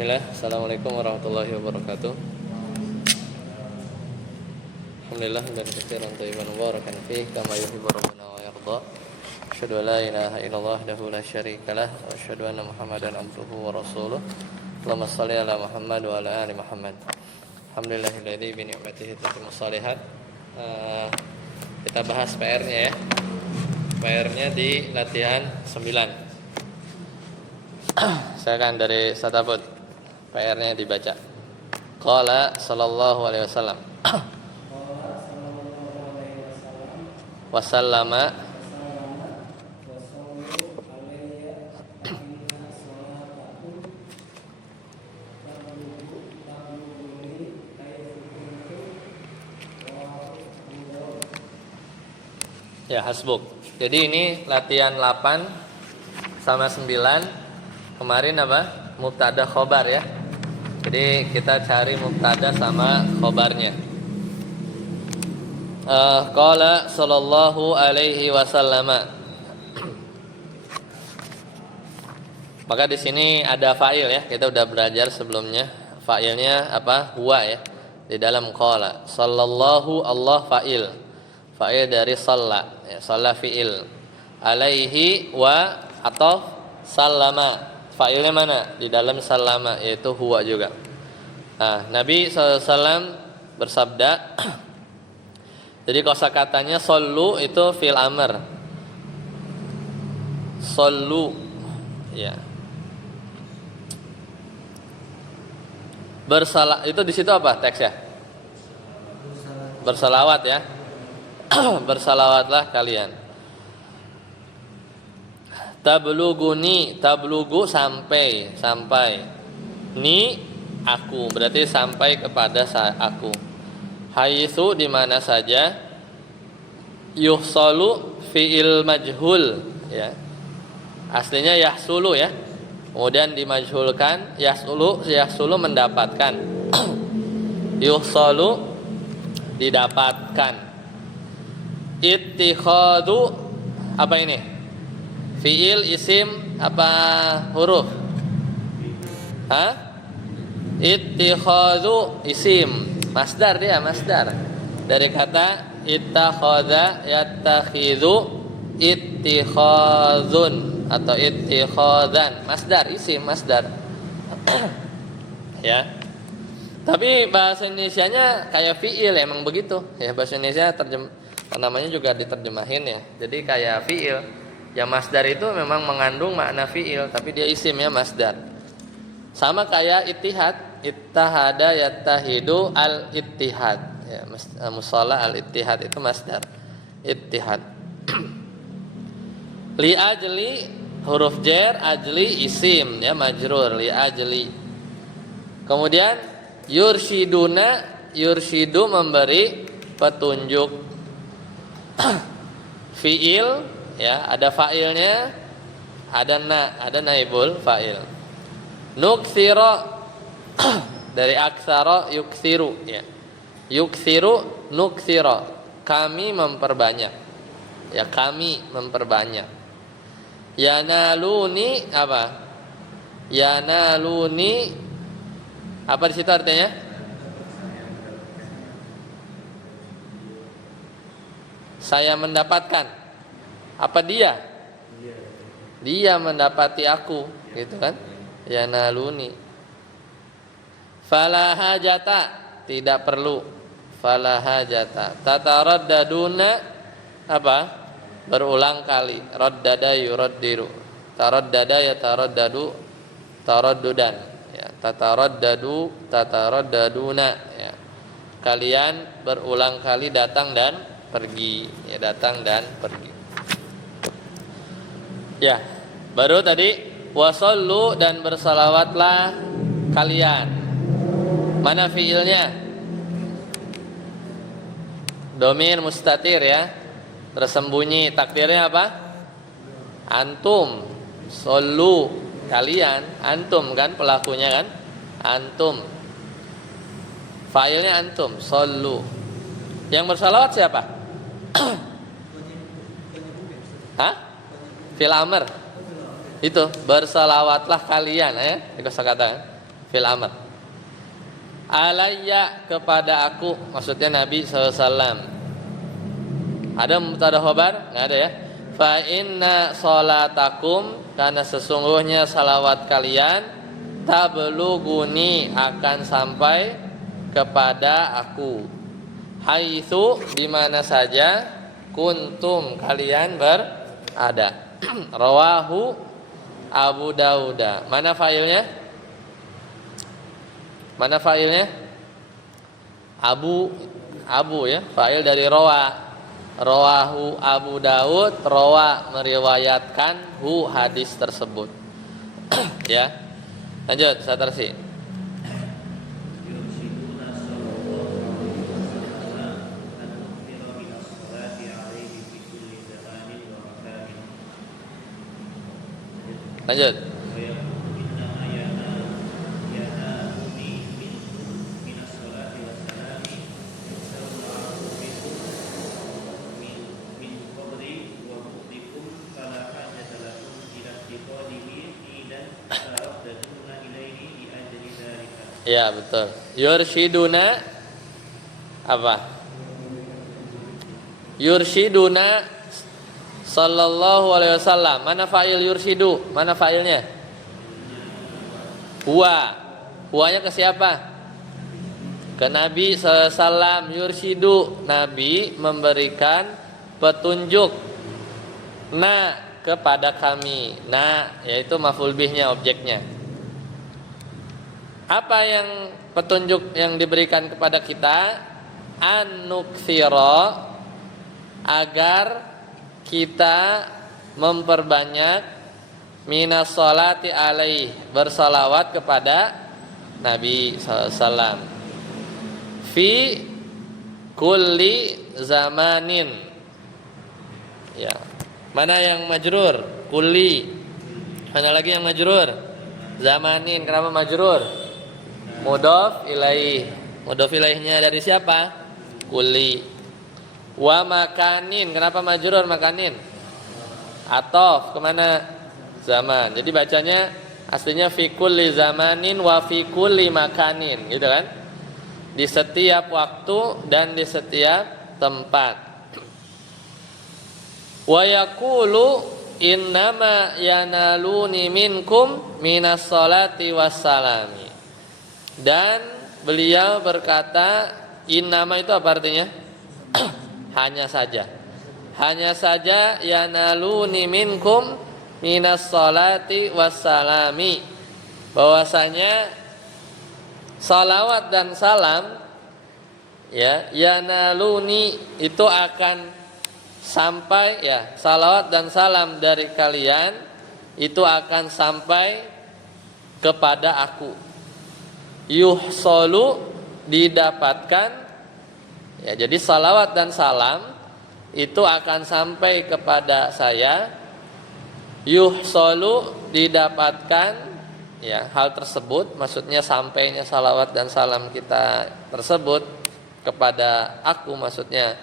Bismillah, Assalamualaikum warahmatullahi wabarakatuh. Alhamdulillah dan katsiran thayyiban mubarakan fihi kama yuhibbu rabbuna wa yarda. Asyhadu an la ilaha illallah wahdahu la syarikalah wa asyhadu anna Muhammadan abduhu wa rasuluh. Allahumma shalli ala Muhammad wa ala ali Muhammad. Alhamdulillahilladzi bi ni'matihi tatimmu shalihat. Kita bahas PR-nya ya. PR-nya di latihan 9. Silakan dari Satafut. PR-nya dibaca. Qala sallallahu alaihi wasallam. Wasallama ya hasbuk. Jadi ini latihan 8 sama 9. Kemarin apa? Mubtada khobar ya. Jadi kita cari mubtada sama khobarnya. Qala sallallahu alaihi wasallam. Maka di sini ada fa'il ya. Kita udah belajar sebelumnya. Fa'ilnya apa? Huwa ya. Di dalam qala sallallahu Allah fa'il. Fa'il dari shalla ya, shalla fi'il. Alaihi wa atau sallama. Fa'ilnya mana? Di dalam sallama yaitu huwa juga. Nah, Nabi SAW bersabda. Jadi kosakatanya sallu itu fil amr. Sallu ya. Itu di situ apa teksnya? Bersalawat ya. Bersalawatlah kalian. Tabluguni, tablugu sampai. Ni aku, berarti sampai kepada aku. Haitsu di mana saja. Yuhsalu fi'il majhul ya. Aslinya yahsulu ya. Kemudian dimajhulkan yahsulu mendapatkan. Yuhsalu didapatkan. Ittikhadu apa ini? Fi'il, isim, apa huruf? Ittikhadhu isim. Masdar dia, masdar. Dari kata ittakhadha yattakhidhu ittikhadhun atau ittikhadhan. Masdar, isim, masdar. Ya. Tapi bahasa Indonesianya kayak fi'il emang begitu. Ya bahasa Indonesia namanya juga diterjemahin ya. Jadi kayak fi'il. Ya masdar itu memang mengandung makna fi'il, tapi dia isim ya masdar. Sama kayak ittihad, ittahada yattahidu al-ittihad. Ya, musalla al-ittihad itu masdar. Ittihad. Li ajli huruf jar, ajli isim ya majrur li ajli. Kemudian yurshidu memberi petunjuk. Fi'il ya, ada fa'ilnya, ada naibul fa'il. Nuksiro dari aksara yuksiru ya. Yuksiru nuksiro, kami memperbanyak. Ya, kami memperbanyak. Yanaluni apa? Yanaluni apa di situ artinya? Saya mendapatkan. Apa dia? Dia mendapati aku, gitu kan? Ya naluni. Fala hajata, tidak perlu. Fala hajata. Tataraddaduna apa? Berulang kali. Raddada yuraddiru. Taraddada ya taraddadu taraddudan. Ya, tataraddaduna ya. Kalian berulang kali datang dan pergi. Ya, datang dan pergi. Ya, baru tadi wasallu dan bersalawatlah kalian. Mana fiilnya? Domir mustatir ya. Tersembunyi. Takdirnya apa? Antum. Sallu kalian. Antum kan pelakunya kan? Antum. Failnya antum. Sallu. Yang bersalawat siapa? Hah? Fil amr. Itu bersalawatlah kalian ya, di kosakata. fil amr. Alayya kepada aku, maksudnya Nabi SAW. Ada mubtada khobar? Nggak ada ya. Fa inna sholatakum, karena sesungguhnya salawat kalian, tabluguni akan sampai kepada aku. Haitsu, di mana saja, kuntum kalian berada. Rawahu Abu Dauda. Mana failnya? Mana failnya? Abu ya, fail dari rawa. Rawahu Abu Daud, rawa meriwayatkan hu hadis tersebut. Ya. Lanjut, Satarsi. Lanjut. Ya betul. Yurshiduna apa? Yurshiduna sallallahu alaihi wasallam. Mana fa'il yurshidu? Mana fa'ilnya? Huwa. Huwanya ke siapa? Ke Nabi sallallahu alaihi wasallam. Yurshidu, Nabi memberikan petunjuk. Na, kepada kami. Na, yaitu maf'ul bihnya, objeknya. Apa yang petunjuk yang diberikan kepada kita? An-nukthira, agar kita memperbanyak minas sholati alaih, bersalawat kepada Nabi SAW. Fi kulli zamanin. Ya. Mana yang majrur? Kulli. Mana lagi yang majrur? Zamanin. Kenapa majrur? Mudhof ilaih. Mudhof ilaihnya dari siapa? Kulli. Wa makanin. Kenapa majrur makanin? Atof kemana? Zaman. Jadi bacanya aslinya fi kulli zamanin wa fi kulli makanin, gitu kan? Di setiap waktu dan di setiap tempat. Wa yaqulu innama yanaluni minkum minas sholati wassalami. Dan beliau berkata, innama itu apa artinya? Hanya saja. Hanya saja yanaluni minkum minas sholati wassalami. Bahwasanya salawat dan salam, ya, yanaluni itu akan sampai, ya, salawat dan salam dari kalian itu akan sampai kepada aku. Yuhsolu, didapatkan, ya, jadi salawat dan salam itu akan sampai kepada saya. Yuhsolu, didapatkan, ya, hal tersebut, maksudnya sampainya salawat dan salam kita tersebut kepada aku, maksudnya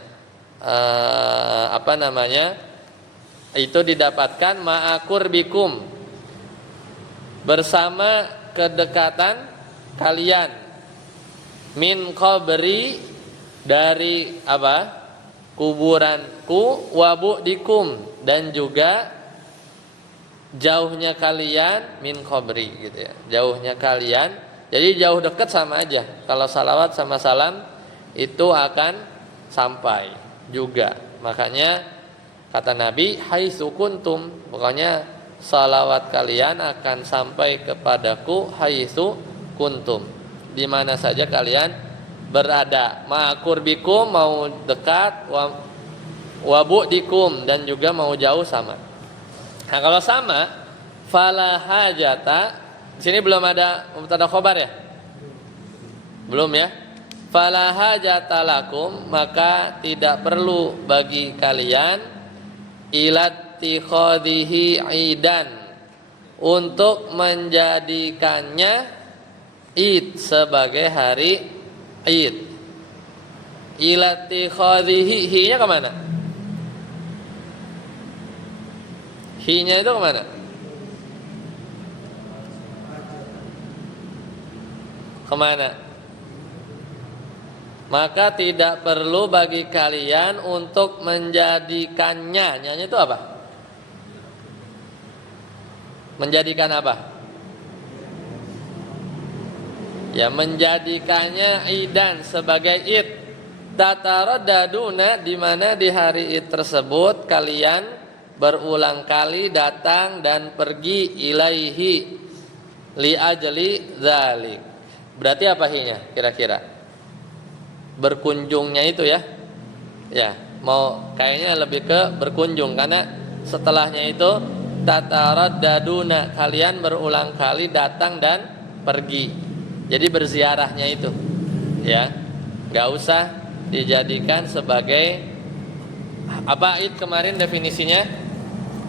itu didapatkan ma'akurbikum, bersama kedekatan kalian, min qabri, dari apa? Kuburanku, wa bu'dikum, dan juga jauhnya kalian, min qabri, gitu ya, jauhnya kalian. Jadi jauh dekat sama aja. Kalau salawat sama salam itu akan sampai juga. Makanya kata Nabi, haitsu kuntum, pokoknya salawat kalian akan sampai kepadaku haitsu kuntum, di mana saja kalian berada. Ma'akurbikum, mau dekat, wa bu'dikum, dan juga mau jauh sama. Nah, kalau sama, fala hajata, di sini belum ada mubtada khobar ya? Belum ya? Fala hajata lakum, maka tidak perlu bagi kalian ilattikhadhihi idan, untuk menjadikannya id, sebagai hari id. Ilattikhadhihi, hi-nya kemana? Hi-nya itu kemana? Kemana? Maka tidak perlu bagi kalian untuk menjadikannya. Nyanyi itu apa? Menjadikan apa? Ya, menjadikannya idan sebagai id. Tataraddaduna, di mana di hari id tersebut kalian berulang kali datang dan pergi ilaihi li ajli dzalik. Berarti apa hinya kira-kira? Berkunjungnya itu ya. Ya, mau kayaknya lebih ke berkunjung karena setelahnya itu tataraddaduna, kalian berulang kali datang dan pergi. Jadi berziarahnya itu. Ya. Enggak usah dijadikan sebagai apa id kemarin definisinya?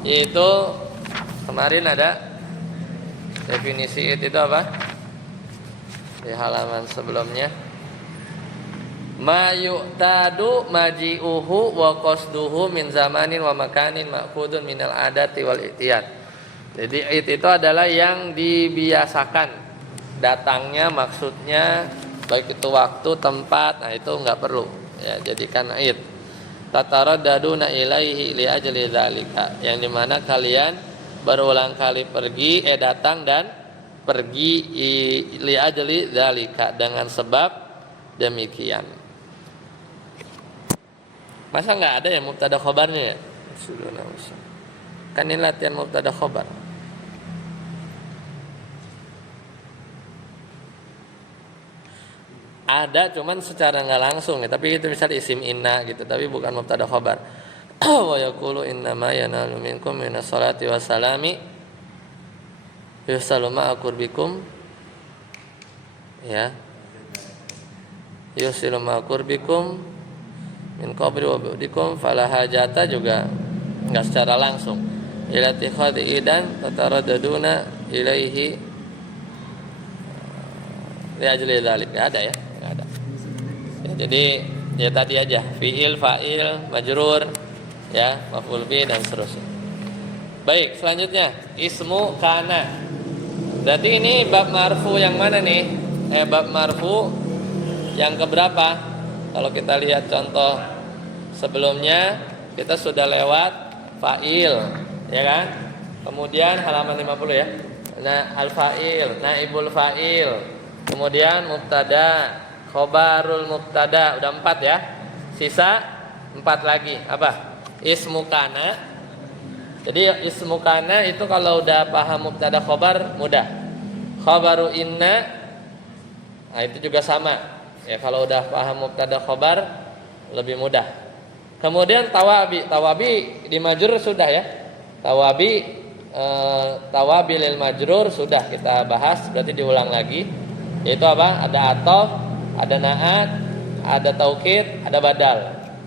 Yaitu kemarin ada definisi id itu apa? Di halaman sebelumnya. Ma yu'tadu maji'uhu wa qasduhu min zamanin wa makanin ma'khudun minal adati wal i'tiyad. Jadi id itu adalah yang dibiasakan datangnya, maksudnya baik itu waktu, tempat. Nah, itu enggak perlu ya, jadikan id. Tataraddaduna ilaihi li ajli dzalika, yang dimana kalian berulang kali pergi datang dan pergi li ajli dzalika, dengan sebab demikian. Masa nggak ada ya mubtada khobarnya ya? Kan ini latihan mubtada khobar. Ada, cuman secara nggak langsung ya. Tapi itu misal isim inna gitu, tapi bukan mubtada khobar. Wa yaqulu innama yanalu minkum minas salati wassalami yusallu ma'a qurbikum, ya, yusallu ma'a qurbikum min qabri wa bu'dikum fala hajata, juga enggak secara langsung. Ila tikhadi idan tataraddaduna ilaihi li ajli dzalik. Enggak ada ya? Enggak ada. Ya, jadi ya tadi aja fiil, fa'il, majrur, ya, maf'ul bi dan seterusnya. Baik, selanjutnya ismu kana. Berarti ini bab marfu yang mana nih? Bab marfu yang keberapa? Kalau kita lihat contoh sebelumnya, kita sudah lewat fa'il, ya kan? Kemudian halaman 50 ya. Nah, al-fa'il, naibul fa'il. Kemudian mubtada, khobarul mubtada, udah 4 ya. Sisa 4 lagi. Apa? Ismu kana. Jadi ismu kana itu kalau udah paham mubtada khobar mudah. Khobaru inna, nah itu juga sama. Ya, kalau udah paham mubtada khobar lebih mudah. Kemudian tawabi, tawabi di majrur sudah ya. Tawabi lil majrur sudah kita bahas, berarti diulang lagi. Yaitu apa? Ada atof, ada naat, ada taukid, ada badal.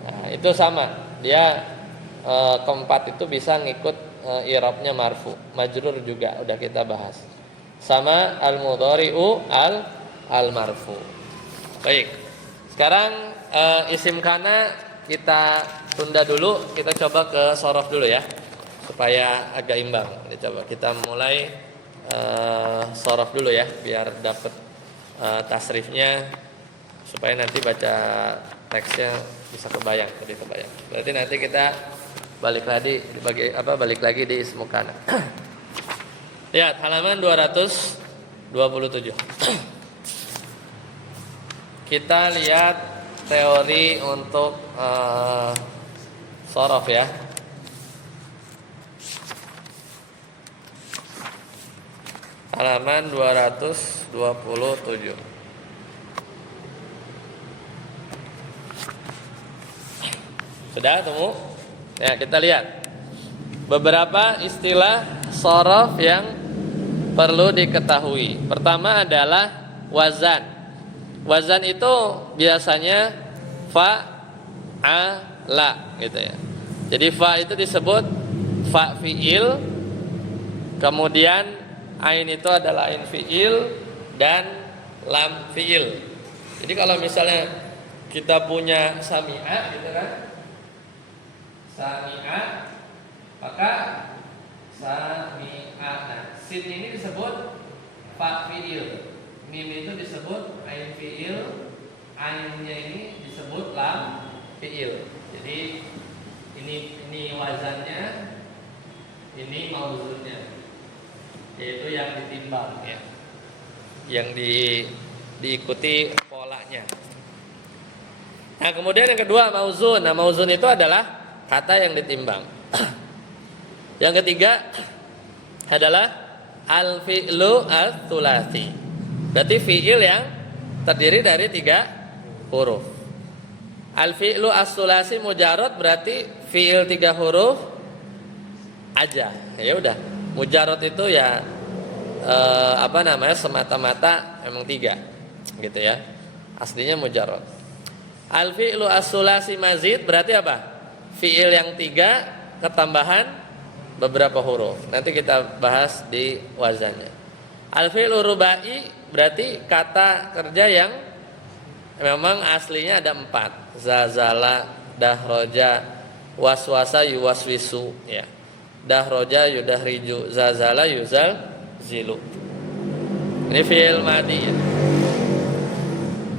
Nah, itu sama. Dia keempat itu bisa ngikut i'rabnya marfu. Majrur juga udah kita bahas. Sama al-mudhari'u al-marfu. Baik, sekarang isim kana kita tunda dulu, kita coba ke sorof dulu ya, supaya agak imbang. Kita mulai sorof dulu ya, biar dapat tasrifnya, supaya nanti baca teksnya bisa kebayang, lebih kebayang. Berarti nanti kita balik lagi di ismu kana. Lihat halaman 227. Kita lihat teori untuk sorof ya. Halaman 227. Sudah temu? Ya, kita lihat beberapa istilah sorof yang perlu diketahui. Pertama adalah wazan. Wazan itu biasanya fa, a, la gitu ya. Jadi fa itu disebut fa fi'il, kemudian ain itu adalah ain fi'il dan lam fi'il. Jadi kalau misalnya kita punya sami'a gitu kan, sami'a, maka sami'a, nah sin ini disebut fa fi'il. mim itu disebut ain fiil, ainnya ini disebut lam fiil. Jadi ini wazannya, ini mauzunnya, yaitu yang ditimbang ya, yang diikuti polanya. Nah kemudian yang kedua mauzun. Nah mauzun itu adalah kata yang ditimbang. Yang ketiga adalah al-fi'lu ats-tsulats. Berarti fi'il yang terdiri dari 3 huruf. Al-fi'lu ats-tsulats mujarrad berarti fi'il 3 huruf aja. Ya udah. Mujarrad itu ya semata-mata memang 3 gitu ya. Aslinya mujarrad. Al-fi'lu as-sulasi mazid berarti apa? Fi'il yang 3 ketambahan beberapa huruf. Nanti kita bahas di wazannya. Al-fi'lu rubai berarti kata kerja yang memang aslinya ada 4. Zazala, dahroja, waswasa, yuwaswisu ya. Dahroja, yudahriju, zazala, yuzal, zilu. Ini fi'il madi ya.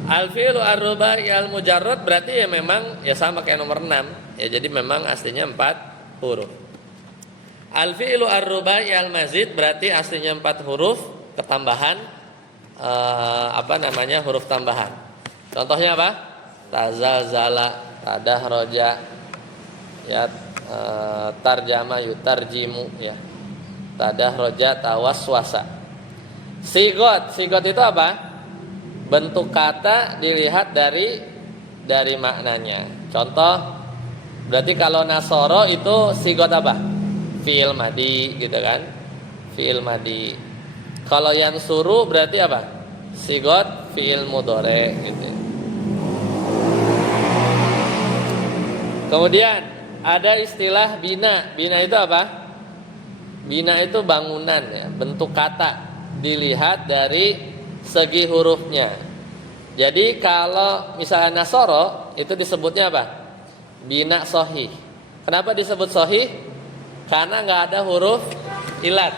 Al-fi'lu ar-rubai al-mujarrad berarti ya memang ya sama kayak nomor 6 ya, jadi memang aslinya 4 huruf. Al-fi'lu ar-rubai al-mazid berarti aslinya 4 huruf ketambahan huruf tambahan. Contohnya apa? Tazalzala, tadahroja ya, tarjama yutarjimu ya, tadahroja tawaswasa. Sigot itu apa? Bentuk kata dilihat dari maknanya. Contoh, berarti kalau nasoro itu sigot apa? Fi'il madi gitu kan? Fi'il madi. Kalau yang suruh berarti apa? Sigot fi'il mudhari gitu. Kemudian ada istilah bina. Bina itu apa? Bina itu bangunan ya, bentuk kata dilihat dari segi hurufnya. Jadi kalau misalnya nasoro itu disebutnya apa? Bina sohih. Kenapa disebut sohih? Karena nggak ada huruf ilat.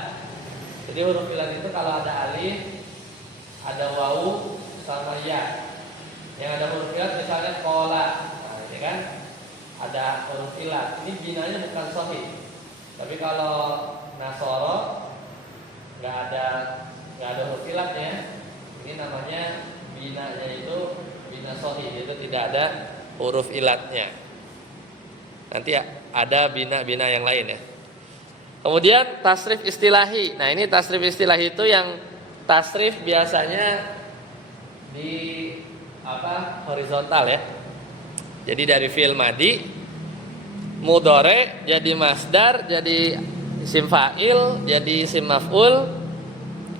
Jadi huruf ilat itu kalau ada alif, ada wawu, sama ya. Yang ada huruf ilat misalnya kola, nah, ini kan ada huruf ilat. Ini binanya bukan sohih. Tapi kalau nasoro nggak ada huruf ilatnya. Ini namanya binanya itu bina sohih, itu tidak ada huruf ilatnya. Nanti ada bina-bina yang lain ya. Kemudian tasrif istilahi. Nah ini tasrif istilahi itu yang tasrif biasanya di horizontal ya. Jadi dari fi'il madi, mudhari jadi masdar, jadi isim fa'il, jadi isim maf'ul,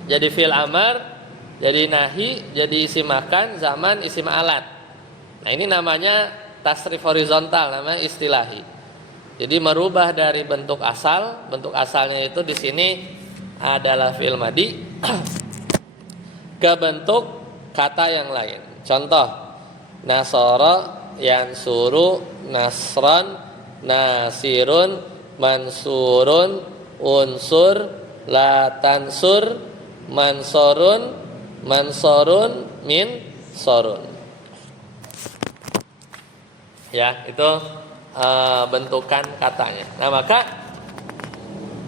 jadi fi'il amar, jadi nahi, jadi isim makan, zaman, isim alat. Nah ini namanya tasrif horizontal, namanya istilahi. Jadi merubah dari bentuk asal, bentuk asalnya itu di sini adalah fi'il madi ke bentuk kata yang lain. Contoh, nasara, yansuru, nasran, nasirun, mansurun, unsur, la tansur, mansorun, mansorun, min sorun. Ya, itu bentukan katanya. Nah, maka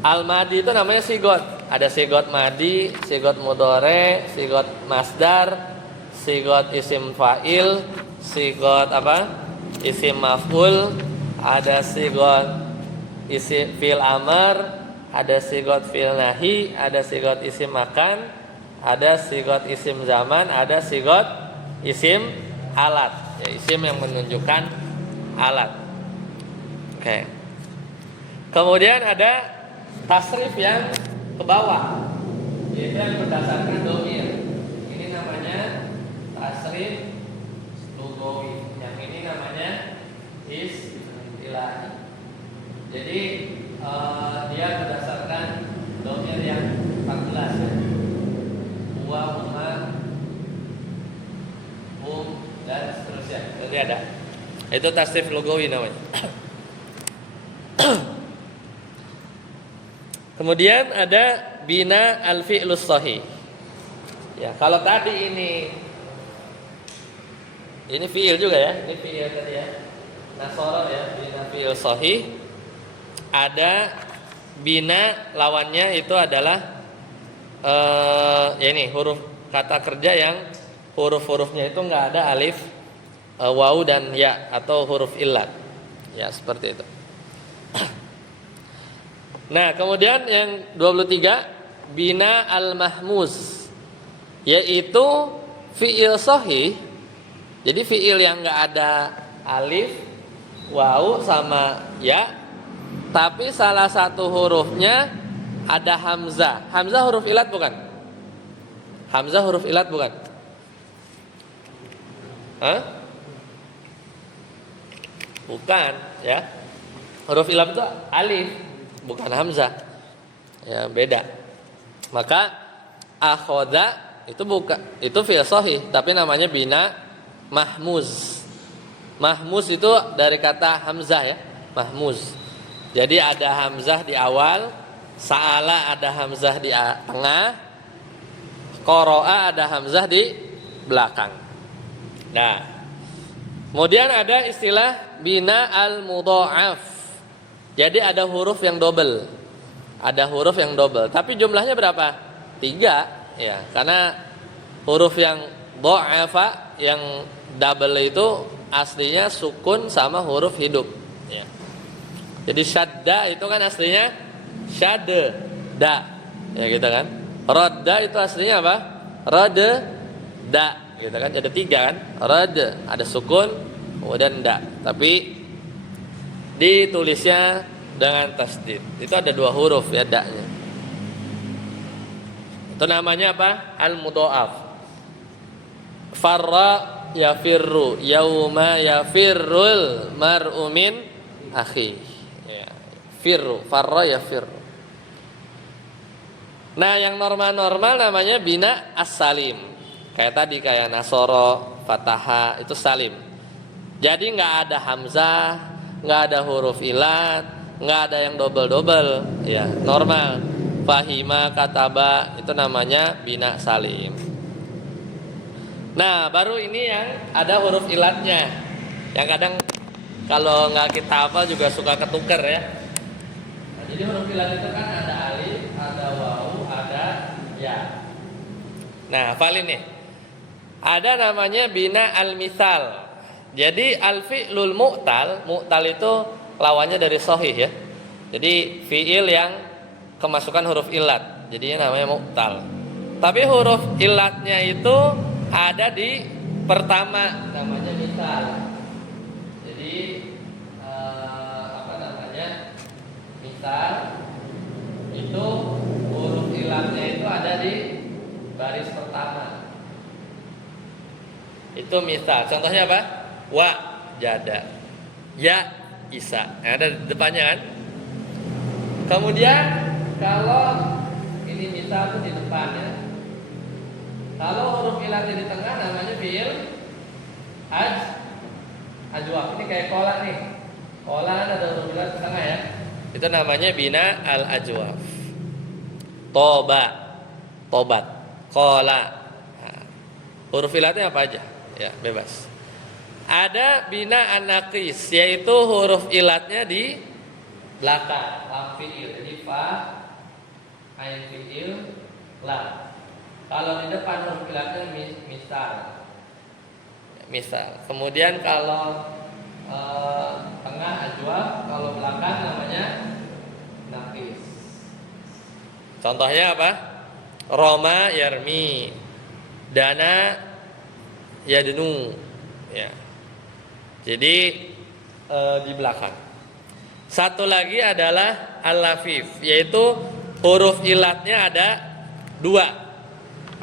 al-madi itu namanya sigot. Ada sigot madi, sigot mudhari, sigot masdar, sigot isim fa'il, sigot isim maf'ul, ada sigot isim fi'il amar, ada sigot fi'il nahi, ada sigot isim makan, ada sigot isim zaman, ada sigot isim alat ya, isim yang menunjukkan alat. Oke. Kemudian ada tasrif yang ke bawah, yaitu yang berdasarkan dhamir. Ini namanya tasrif lugawi. Yang ini namanya istilahi. Jadi dia berdasarkan dhamir yang 14 ya. Wa, huma, hum, dan seterusnya. Jadi ada. Itu tasrif lugawi namanya. Kemudian ada bina al-fi'lus shahih. Ya, kalau tadi ini fiil juga ya, ini fiil tadi ya. Nasoro ya, bina fiil sahih. Ada bina lawannya itu adalah ya ini huruf kata kerja yang huruf-hurufnya itu enggak ada alif, waw dan ya atau huruf illat. Ya, seperti itu. Nah, kemudian yang 23 bina al-mahmuz, yaitu fiil sahih. Jadi fiil yang enggak ada alif, waw sama ya, tapi salah satu hurufnya ada hamzah. Hamzah huruf ilat bukan? Hamzah huruf ilat bukan? Hah? Bukan, ya. Huruf ilat itu alif, bukan hamzah. Ya, beda. Maka akhoda itu bukan, itu fi'il sahih, tapi namanya bina mahmuz. Mahmuz itu dari kata hamzah ya, mahmuz. Jadi ada hamzah di awal, sa'ala ada hamzah di tengah, qara'a ada hamzah di belakang. Nah, kemudian ada istilah bina al-mudha'af. Jadi ada huruf yang double. Ada huruf yang double, tapi jumlahnya berapa? 3 ya, karena huruf yang dha'afa yang double itu aslinya sukun sama huruf hidup ya. Jadi syadda itu kan aslinya syadda ya gitu kan. Radda itu aslinya apa? Radda gitu kan. Ada 3 kan? Radda ada sukun kemudian da. Tapi ditulisnya dengan tasdid. Itu ada 2 huruf ya da-nya. Itu namanya apa? Al-mudha'af. Farra yafirru yauma yafirrul mar'u min akhi. Ya. Firru, farra yafirru. Nah, yang normal-normal namanya bina as-salim. Kayak tadi kayak nasoro, fataha itu salim. Jadi enggak ada hamzah, enggak ada huruf ilat, enggak ada yang double-double, ya, normal. Fahima, kataba itu namanya bina salim. Nah, baru ini yang ada huruf ilatnya. Yang kadang kalau nggak kita hafal juga suka ketuker ya. Nah, jadi huruf ilat itu kan ada alif, ada waw, ada ya. Nah, hafalin nih. Ada namanya bina al-misal. Jadi al-fi'lul mu'tal itu lawannya dari sahih ya. Jadi fi'il yang kemasukan huruf ilat, jadinya namanya mu'tal. Tapi huruf ilatnya itu ada di pertama, namanya misal. Jadi misal itu huruf ilatnya itu ada di baris pertama. Itu misal. Contohnya apa? Wa jada, ya isa. Nah, ada di depannya kan. Kemudian kalau ini misal itu di depan ya. Kalau huruf ilatnya di tengah namanya fi'il ajwaf. Ini kayak kola nih. Kola ada huruf ilat di tengah ya. Itu namanya bina al-ajwaf. Toba, tobat, kola. Nah, huruf ilatnya apa aja? Ya, bebas. Ada bina an-naqis, yaitu huruf ilatnya di belakang lam fi'il. Jadi fa, ain fi'il, lam. Kalau di depan huruf ilatnya misal. Kemudian kalau tengah ajwaf, kalau belakang namanya naqis. Contohnya apa? Roma yarmi, dana yadnu. Ya. Jadi di belakang. Satu lagi adalah al-lafif, yaitu huruf ilatnya ada 2.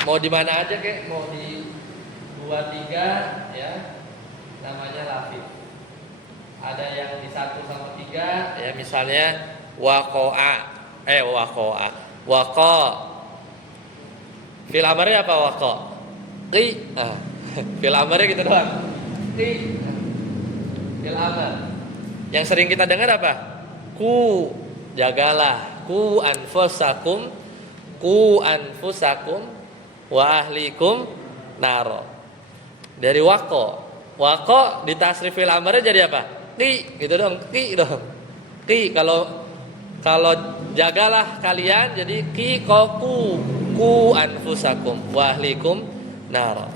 Mau di mana aja kek, mau di 2, 3 ya, namanya lafif. Ada yang di 1 sama 3 ya, misalnya waqa'a, waqa. Fil amarnya apa waqa? Qi. Fil amarnya gitu doang. Qi. Fil amar. Yang sering kita dengar apa? Ku, jagalah. Ku anfusakum. wa ahlikum naro. Dari wako di tasrifil amarnya jadi apa? Ki gitu dong, ki dong. Ki kalau jagalah kalian jadi ki koku ku anfusakum wa ahlikum naro.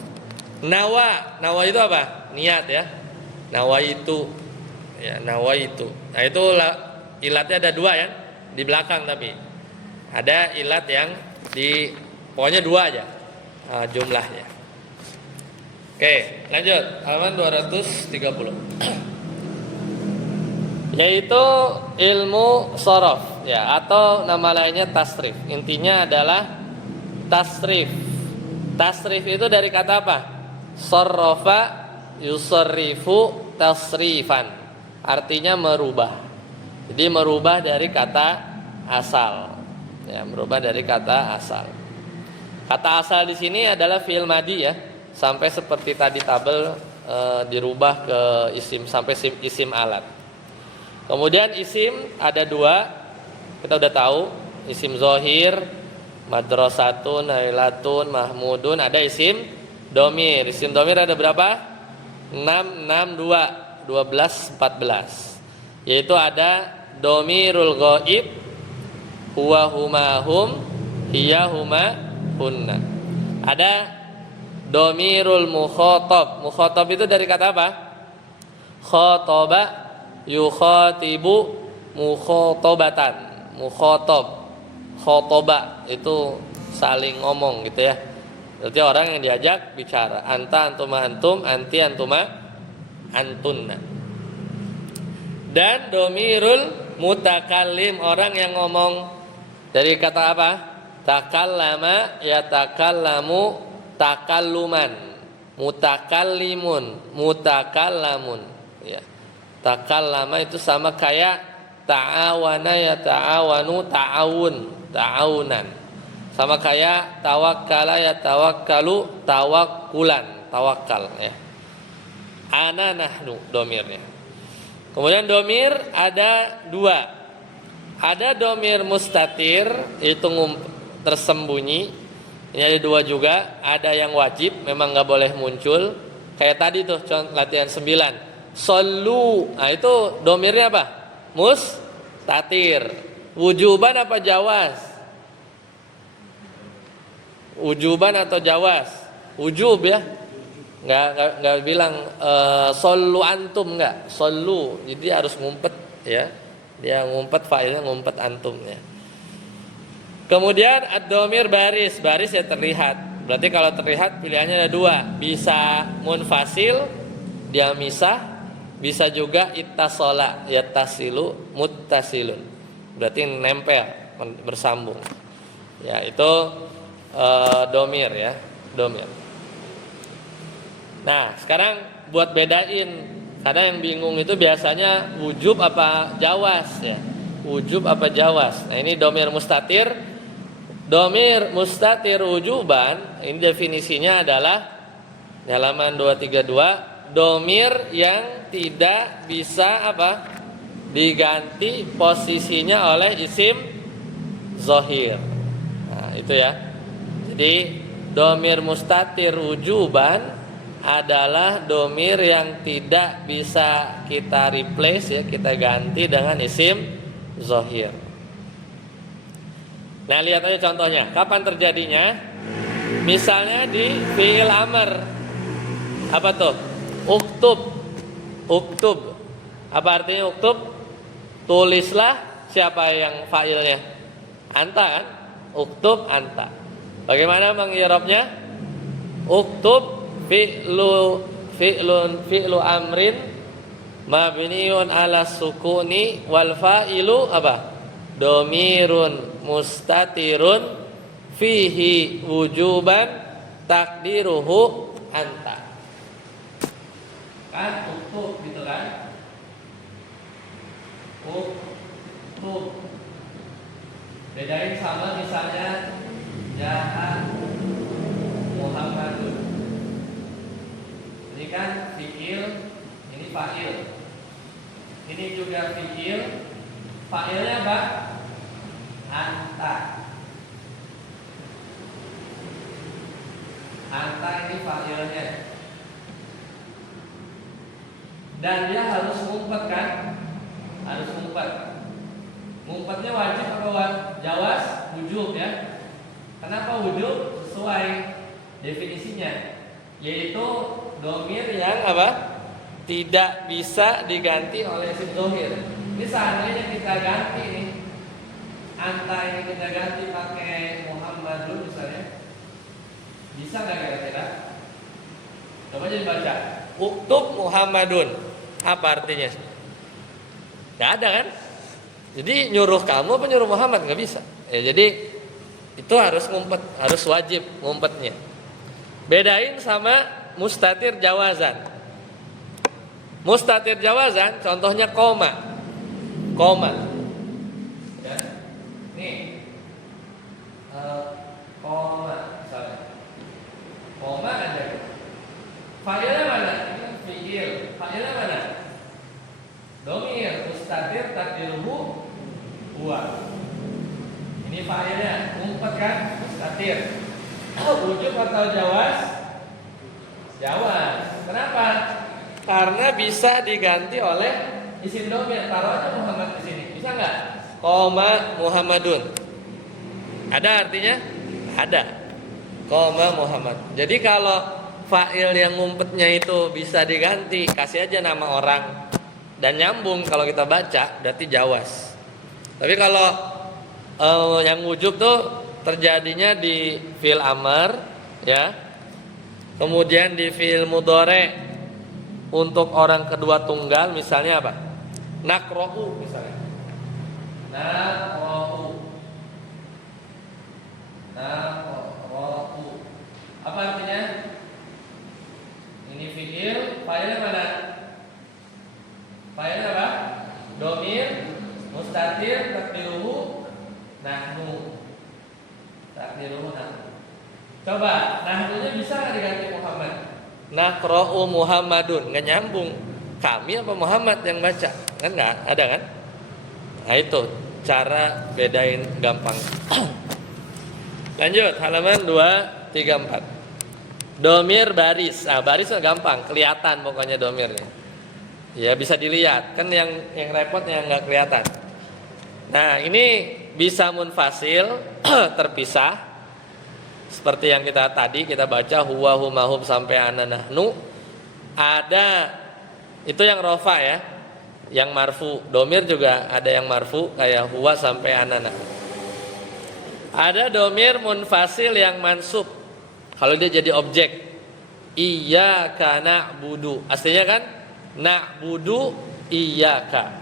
Nawa itu apa? Niat ya. Nawa itu ya, nawa itu. Nah itu ilatnya ada dua ya di belakang, tapi ada ilat yang di pokoknya dua aja jumlahnya. Oke, lanjut halaman 230. Yaitu ilmu shorof ya, atau nama lainnya tasrif. Intinya adalah tasrif. Tasrif itu dari kata apa? Sorrofa yusarrifu tasrifan, artinya merubah. Jadi merubah dari kata asal ya, merubah dari kata asal. Kata asal di sini adalah fi'il madi ya, sampai seperti tadi tabel dirubah ke isim sampai isim alat. Kemudian isim ada dua, kita udah tahu, isim zohir, madrasatun, nailatun, mahmudun. Ada isim domir. Isim domir ada berapa? 6, 2, 12, 14. Yaitu ada domirul ghaib, huwa huma hum, hiya huma hunna. Ada domirul mukhatab. Mukhatab itu dari kata apa? Khotaba yukhatibu mukhatabatan. Mukhatab, khotoba itu saling ngomong gitu ya. Berarti orang yang diajak bicara. Anta antuma antum, anti antuma antunna. Dan domirul mutakallim, orang yang ngomong, dari kata apa? Takallama yatakallamu takalluman, mutakallimun mutakallamun ya. Takallama itu sama kayak ta'awana yata'awanu ta'awun ta'awunan. Sama kayak tawakkala ya tawakkalu tawakkulan, tawakal ya. Ana nahnu domirnya. Kemudian domir ada dua. Ada domir mustatir, itu tersembunyi. Ini ada dua juga. Ada yang wajib, memang gak boleh muncul. Kayak tadi tuh latihan 9. Sallu, nah itu domirnya apa? Mustatir. Wujuban apa jawaz? Ujuban atau jawas? Ujub ya. Enggak bilang sallu antum, enggak. Sallu. Jadi harus ngumpet ya. Dia ngumpet, fa'ilnya ngumpet antum ya. Kemudian ad-dhamir baris. Baris ya terlihat. Berarti kalau terlihat pilihannya ada dua. Bisa munfasil, dia misah. Bisa juga ittasala, yattasilu, muttasilun. Berarti nempel, bersambung. Ya, itu domir ya, domir. Nah, sekarang buat bedain, karena yang bingung itu biasanya wujub apa jawas ya, wujub apa jawas. Nah ini domir mustatir. Domir mustatir wujuban, ini definisinya adalah di halaman 232, domir yang tidak bisa apa diganti posisinya oleh isim zohir. Nah itu ya. Jadi domir mustatir wujuban adalah domir yang tidak bisa kita replace ya, kita ganti dengan isim zohir. Nah lihat aja contohnya, kapan terjadinya? Misalnya di fi'il amr, apa tuh? Uktub. Apa artinya uktub? Tulislah. Siapa yang fa'ilnya? Anta kan? Uktub anta. Bagaimana mengi'rabnya? Uktub fi'lu amrin mabniun ala sukuni wal fa'ilu apa? Domirun mustatirun fihi wujuban takdiruhu anta. Kan uktub gitu kan? Uktub. Bedain sama misalnya ja'a Muhammadun. Ini kan fi'il, ini fa'il. Ini juga fi'il. Fa'ilnya apa? Anta. Anta ini fa'ilnya. Dan dia harus ngumpet kan? Harus ngumpet. Ngumpetnya wajib atau jawaz? Wujub ya. Kenapa wujub? Sesuai definisinya, yaitu domir yang apa? Tidak bisa diganti oleh isim domir. Ini seandainya kita ganti nih, anta ini kita ganti pakai Muhammadun misalnya, bisa nggak kira-kira? Coba jadi baca. Uktub Muhammadun. Apa artinya? Nggak ada kan? Jadi nyuruh kamu apa nyuruh Muhammad? Nggak bisa. Ya, jadi itu harus ngumpet, harus wajib ngumpetnya. Bedain sama mustatir jawazan. Mustatir jawazan contohnya koma. Koma. Ya. Nih. Koma misalnya. Koma aja. Fa'ilnya mana? Ini fi'il. Fa'ilnya mana? Domir mustatir takdiruhu huwa. Ini fa'ilnya, ngumpet kan? Mustatir. Wujub atau jawaz? Jawaz. Kenapa? Karena bisa diganti oleh isim domir. Taruh aja Muhammad di sini. Bisa nggak? Koma Muhammadun. Ada artinya? Ada. Koma Muhammad. Jadi kalau fa'il yang ngumpetnya itu bisa diganti, kasih aja nama orang dan nyambung. Kalau kita baca berarti jawaz. Tapi kalau yang wujub tuh terjadinya di fi'il amr ya. Kemudian di fi'il mudhari untuk orang kedua tunggal misalnya apa? Naqra'u misalnya. Naqra'u. Naqra'u. Apa artinya? Ini fi'il, fa'ilnya mana? Fa'ilnya apa? Domir mustatir takdiruhu nahnu. Takdiruhu nahnu. Coba, nahnunya bisa nggak diganti Muhammad? Naqra'u Muhammadun, nggak nyambung. Kami apa Muhammad yang baca? Kan nggak ada kan? Nah itu cara bedain gampang. Lanjut halaman 234. Domir baris. Nah, baris gampang, kelihatan pokoknya domirnya. Ya bisa dilihat. Kan yang repot yang nggak kelihatan. Nah ini bisa munfasil terpisah. Seperti yang kita baca huwa huma hum sampai ana nahnu. Ada itu yang rofa ya. Yang marfu. Domir juga ada yang marfu kayak huwa sampai ana nahnu. Ada domir munfasil yang mansub. Kalau dia jadi objek. Iyyaka na'budu. Aslinya kan na'budu iyyaka.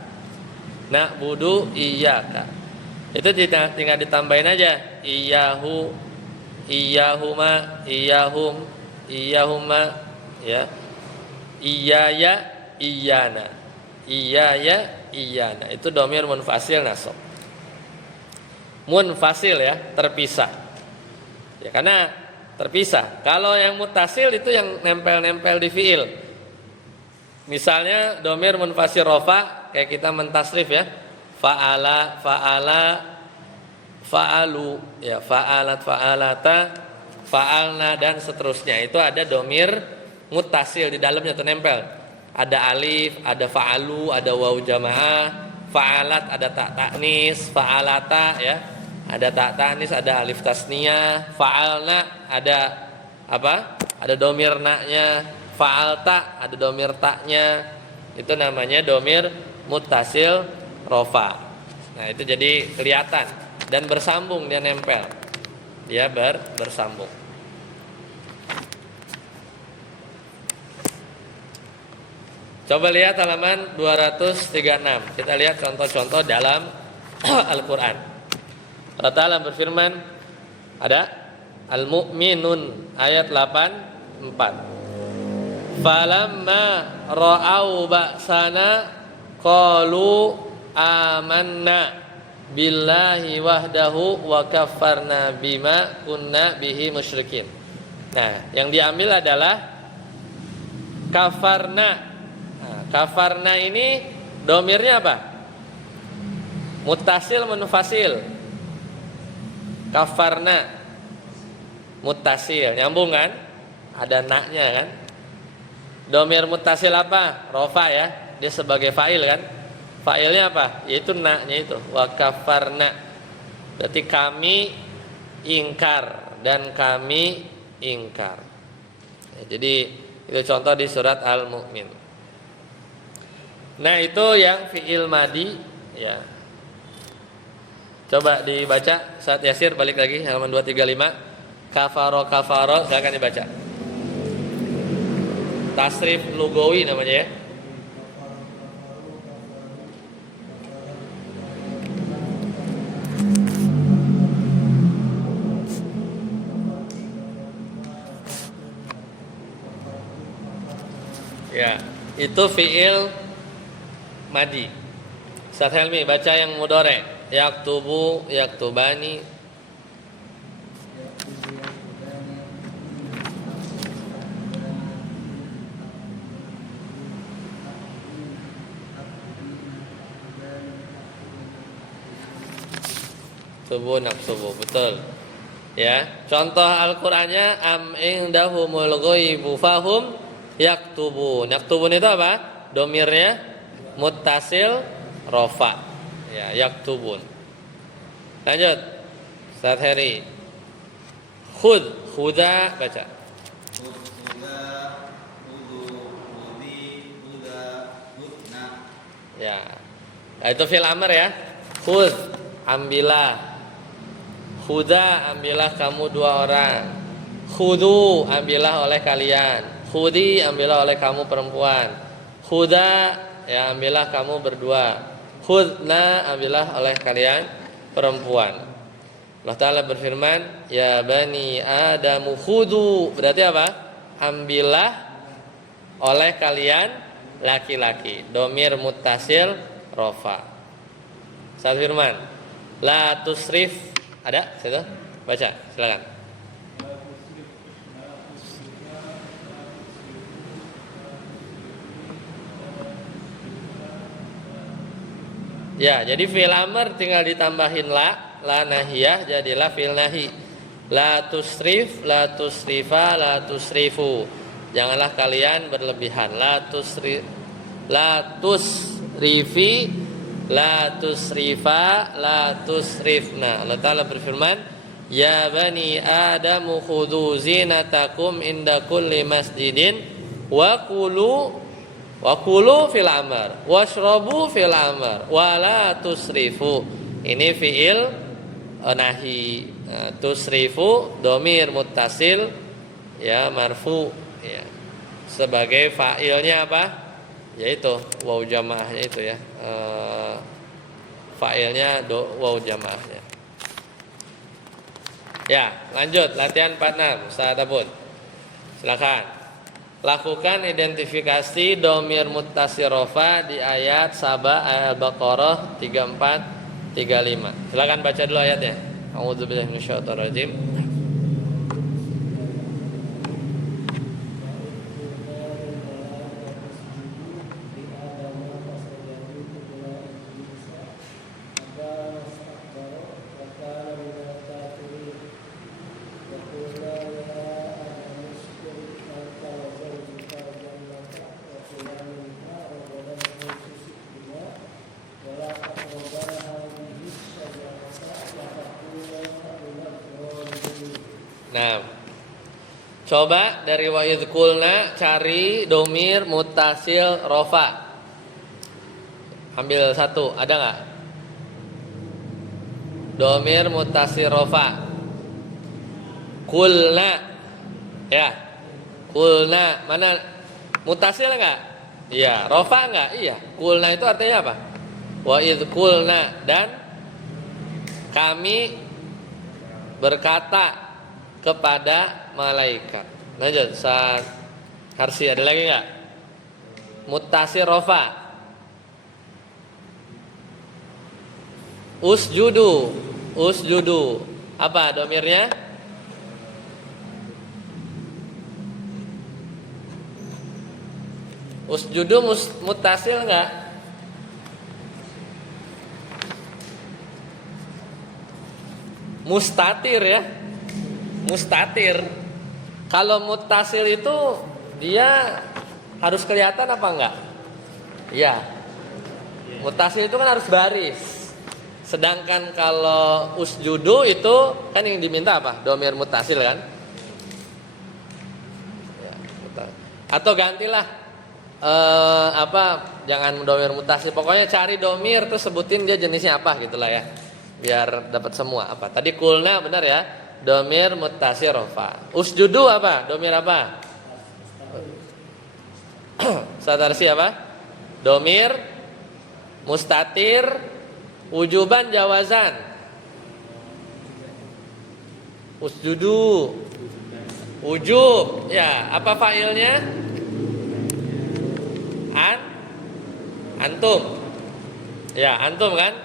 Na'budu iyyaka. Itu tinggal ditambahin aja. Iyyahu, iyyahuma, iyyahum, iyyahuma ya. Iyyaya, iyyana. Iyyaya, iyyana. Itu domir munfasil nasab. Munfasil ya, terpisah. Ya karena terpisah. Kalau yang mutasil itu yang nempel-nempel di fiil. Misalnya domir munfasil rofa kayak kita mentasrif ya. Fa'ala, fa'ala, fa'alu, ya fa'alat, fa'alata, fa'alna dan seterusnya. Itu ada domir mutasil di dalamnya tuh nempel. Ada alif, ada fa'alu, ada waw jamaah, fa'alat ada tak taknis, fa'alata ya. Ada tak tanis, ada alif tasniyah, fa'alna ada apa? Ada domir na-nya, fa'alta ada domir ta-nya. Itu namanya domir muttasil rofa. Nah, itu jadi kelihatan dan bersambung, dia nempel. Dia bersambung. Coba lihat halaman 236. Kita lihat contoh-contoh dalam Al-Qur'an. Allah Ta'ala berfirman, ada Al-Mu'minun ayat 84. Falamma ra'au ba'sana qalu amanna billahi wahdahu wa kaffarna bima kunna bihi musyrikin. Nah, yang diambil adalah kafarna. Nah, kafarna ini domirnya apa? Muttasil munfasil. Kafarna muttasil, nyambung kan? ada naknya kan. Domir muttasil apa? Rofa ya. Dia sebagai fa'il kan. Fa'ilnya apa? Yaitu naknya itu. Wa kafarna. Berarti kami ingkar dan kami ingkar. Ya, jadi itu contoh di surat Al-Mu'min. Nah, itu yang fi'il madi ya. Coba dibaca saat Yasir, balik lagi halaman 235. Kafaro kafaro, silakan dibaca. Tasrif lugawi namanya ya. Ya, itu fi'il madi. Ustaz Helmi baca yang mudhari. Yaktubu, yaktubani. Tubuh naktubu, betul. Ya, contoh Al-Qur'annya am indahumul ghaibu fahum yaktubun. Yaktubun itu apa? Domirnya muttasil rofa. Ya, yaktubun. Lanjut. Ustaz Heri. Khud, khuda baca. Khuda, khudu, khudi, khuda, khudna. Ya. Nah, itu fi'il amr ya. Khud, ambillah. Khuda, ambillah kamu 2 orang. Khudu, ambillah oleh kalian. Khudi, ambillah oleh kamu perempuan. Khuda, ya ambillah kamu berdua. Khudna, ambillah oleh kalian perempuan. Allah Ta'ala berfirman, ya bani Adamu khudu. Berarti apa? Ambillah oleh kalian laki-laki. Domir muttasil rofa. Satu firman, la tusrif. Ada? Situ? Baca, silakan. Ya, jadi fi'il amr tinggal ditambahin la nahiyah jadilah fi'il nahi. La tusrif, la tusrifa, la tusrifu. Janganlah kalian berlebihan. La tusrifi, la tusrifa, la tusrifna. Allah Ta'ala berfirman, ya bani Adamu khudhu zinatakum inda kulli masjidin wa kulu fil amr washrabu fil amr wala tusrifu. Ini fi'il nahi. Tusrifu domir muttasil ya marfu ya. Sebagai fa'ilnya apa? Yaitu waw jamaahnya itu ya. Fa'ilnya waw jamaahnya. Ya, lanjut latihan 46 Ustaz Abun. Silakan. Lakukan identifikasi domir muttasil rofa di ayat Saba Al-Baqarah 34 35. Silakan baca dulu ayatnya. A'udzubillahi minasyaitonir rajim. Nah, coba dari wa idkulna cari domir muttasil rofa. Ambil satu, ada nggak? Domir muttasil rofa. Kulna, ya. Kulna, mana muttasil nggak? Iya. Rofa nggak? Iya. Kulna itu artinya apa? Wa idkulna, dan kami berkata kepada malaikat. Lanjut, Ustaz Harsi, ada lagi nggak? Muttasil rofa. Usjudu, usjudu. Apa domirnya? Usjudu muttasil nggak? Mustatir ya. Mustatir. Kalau muttasil itu dia harus kelihatan apa enggak? Iya. Muttasil itu kan harus baris. Sedangkan kalau usjudu itu kan yang diminta apa? Domir muttasil kan? Ya, atau gantilah jangan domir muttasil. Pokoknya cari domir terus sebutin dia jenisnya apa gitulah ya. Biar dapat semua apa? Tadi kulna benar ya? Domir muttasil rofa. Usjudu apa? Domir apa? Satarsi apa? Domir mustatir wujuban jawazan. Usjudu wujub. Ya, apa failnya? Antum. Ya, antum kan?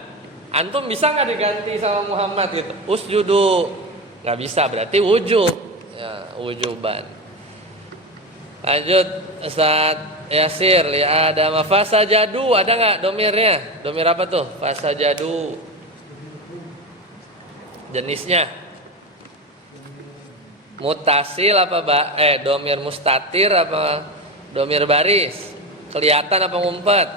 Antum bisa nggak diganti sama Muhammad gitu? Usjudu. Nggak bisa, berarti wujub. Ya, wujuban. Lanjut Ustaz Yasir, li ada fasajadu, ada nggak domirnya? Domir apa tuh? Fasajadu. Jenisnya mutasil apa domir mustatir apa domir baris? Kelihatan apa ngumpet?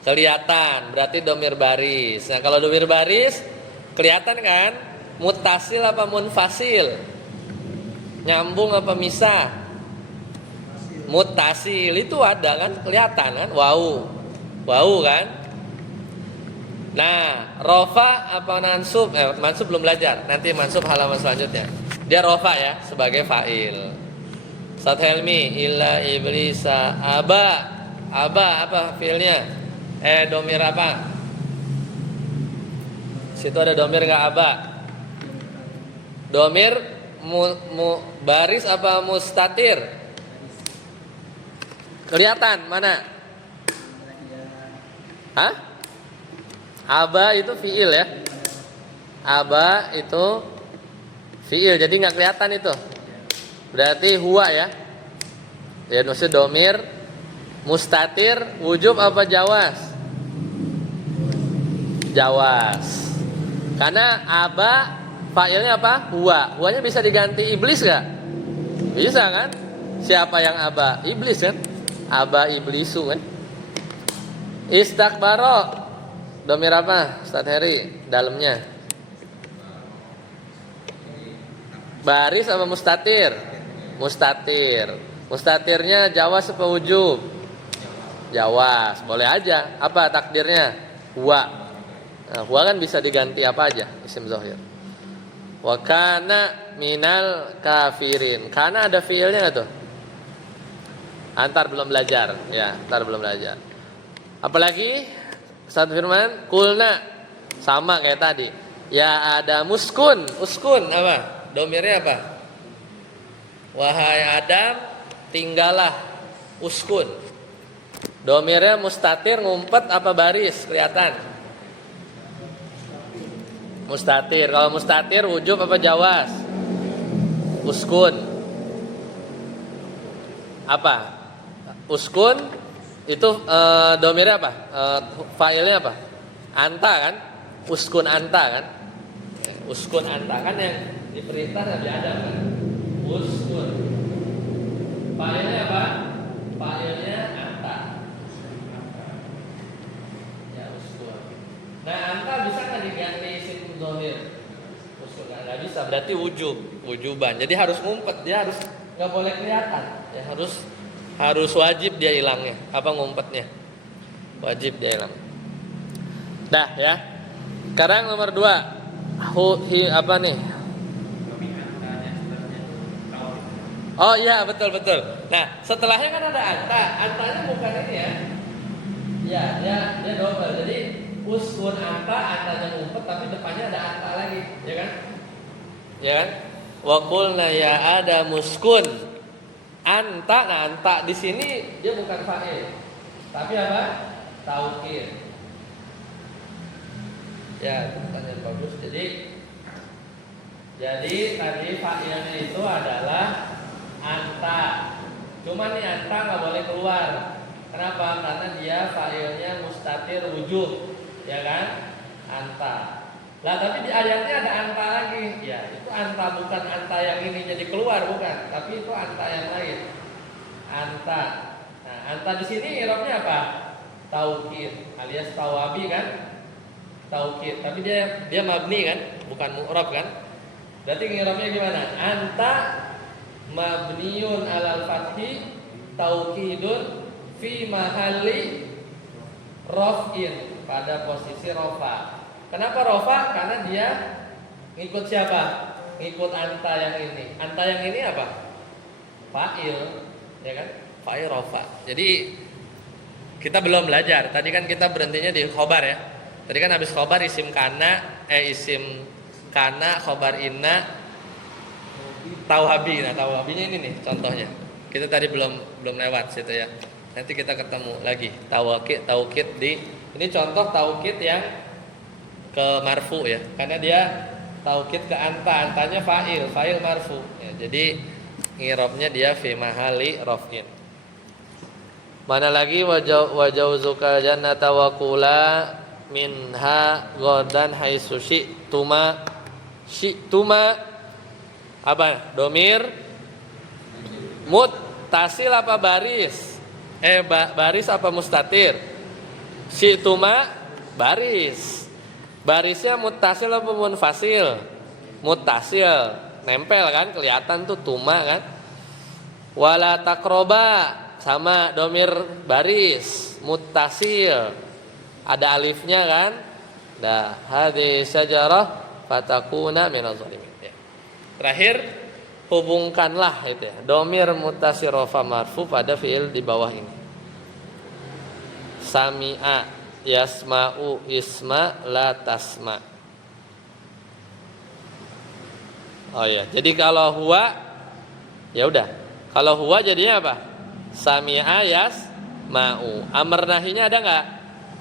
Kelihatan, berarti domir baris. Nah, kalau domir baris kelihatan kan? Mutasil apa munfasil? Nyambung apa misah? Mutasil itu ada kan? Kelihatan kan? Wau kan? Nah, rofa apa mansub? Mansub belum belajar. Nanti mansub halaman selanjutnya. Dia rofa ya sebagai fa'il. Ustaz Helmi, illa iblisa aba. Aba apa fiilnya? Domir apa? Situ ada domir enggak aba? Domir baris apa mustatir? Kelihatan mana? Hah? Aba itu fiil ya. Aba itu fiil, jadi nggak kelihatan itu. Berarti huwa ya. Ya maksud domir mustatir wujub apa jawaz? Jawaz. Karena aba fa'ilnya apa? Huwa. Huwanya bisa diganti iblis gak? Bisa kan? Siapa yang aba? Iblis kan? Aba iblisu kan? Istakbaro. Domir apa? Ustaz Heri, dalamnya. Baris apa mustatir? Mustatir. Mustatirnya jawaz apa wujub? Jawaz. Boleh aja. Apa takdirnya? Huwa. Nah, huwa kan bisa diganti apa aja? Isim zahir. Wa kana minal kafirin. Kana ada fiilnya enggak tuh? Antar belum belajar. Ya, antar belum belajar. Apalagi Ustaz Firman, kulna sama kayak tadi. Ya ada muskun, uskun apa? Domirnya apa? Wahai Adam, tinggallah uskun. Domirnya mustatir ngumpet apa baris? Kelihatan. Mustatir. Kalau mustatir wujub apa jawaz? Uskun. Apa? Uskun itu domirnya apa? Failnya apa? Anta kan? Uskun anta kan? Uskun anta kan yang diperintah Nabi Adam kan? Uskun. Failnya apa? Failnya anta. Ya uskun. Nah anta bisa nggak diganti isim domir? Uskun nggak bisa. Berarti wujuban. Jadi harus ngumpet. Dia harus nggak boleh kelihatan. Ya harus wajib dia hilangnya. Apa ngumpetnya? Wajib dia hilang. Dah ya. Sekarang nomor 2. Apa nih? Oh iya betul. Nah setelahnya kan ada anta. Antanya bukan ini ya. Ya dia double. Jadi uskun anta, antanya ngumpet tapi depannya ada anta lagi, ya kan? Ya kan? Wa qulna ya ada muskun anta. Nah anta di sini dia bukan fa'il. Tapi apa? Taukid. Ya, itu pertanyaan bagus. Jadi tadi fa'ilnya itu adalah anta. Cuma nih anta nggak boleh keluar. Kenapa? Karena dia fa'ilnya mustatir wujub, ya kan? Anta. Lah tapi di ayatnya ada anta lagi. Ya, itu anta bukan anta yang ini jadi keluar bukan, tapi itu anta yang lain. Anta. Nah, anta di sini i'rabnya apa? Taukid alias tawabi kan? Taukid. Tapi dia mabni kan, bukan mu'rab kan? Berarti i'rabnya gimana? Anta mabniun alal fathi taukidun fi mahalli raf'in, pada posisi rofa. Kenapa rofa? Karena dia ngikut siapa? Ngikut anta yang ini. Anta yang ini apa? Fa'il, ya kan? Fa'il rofa. Jadi kita belum belajar. Tadi kan kita berhentinya di khobar ya. Tadi kan habis khobar isim kana, khobar inna, tauhabi. Nah, tauhabinya ini nih contohnya. Kita tadi belum lewat situ ya. Nanti kita ketemu lagi taukid di ini contoh taukid yang ke marfu ya. Karena dia taukid ke antanya fa'il marfu. Ya, jadi i'rabnya dia fi mahali raf'in. Mana lagi wajauzuka jannata wa qula minha ghadan haitsu syi'tuma apa? Domir muttasil apa baris? Baris apa mustatir? Syi'tuma baris. Barisnya muttasil apa munfasil? Muttasil, nempel kan, kelihatan tuh tuma kan. Wala taqroba sama domir baris, muttasil, ada alifnya kan. Dah hadhihi syajarah fatakuna minaz zalimin. Ya. Terakhir hubungkanlah itu ya, domir muttasil rofa marfu pada fiil di bawah ini. Sami'a yasma'u isma la tasma. Oh ya, jadi kalau huwa ya udah. Kalau huwa jadinya apa? Sami'a yasma'u. Amr nahinya ada enggak?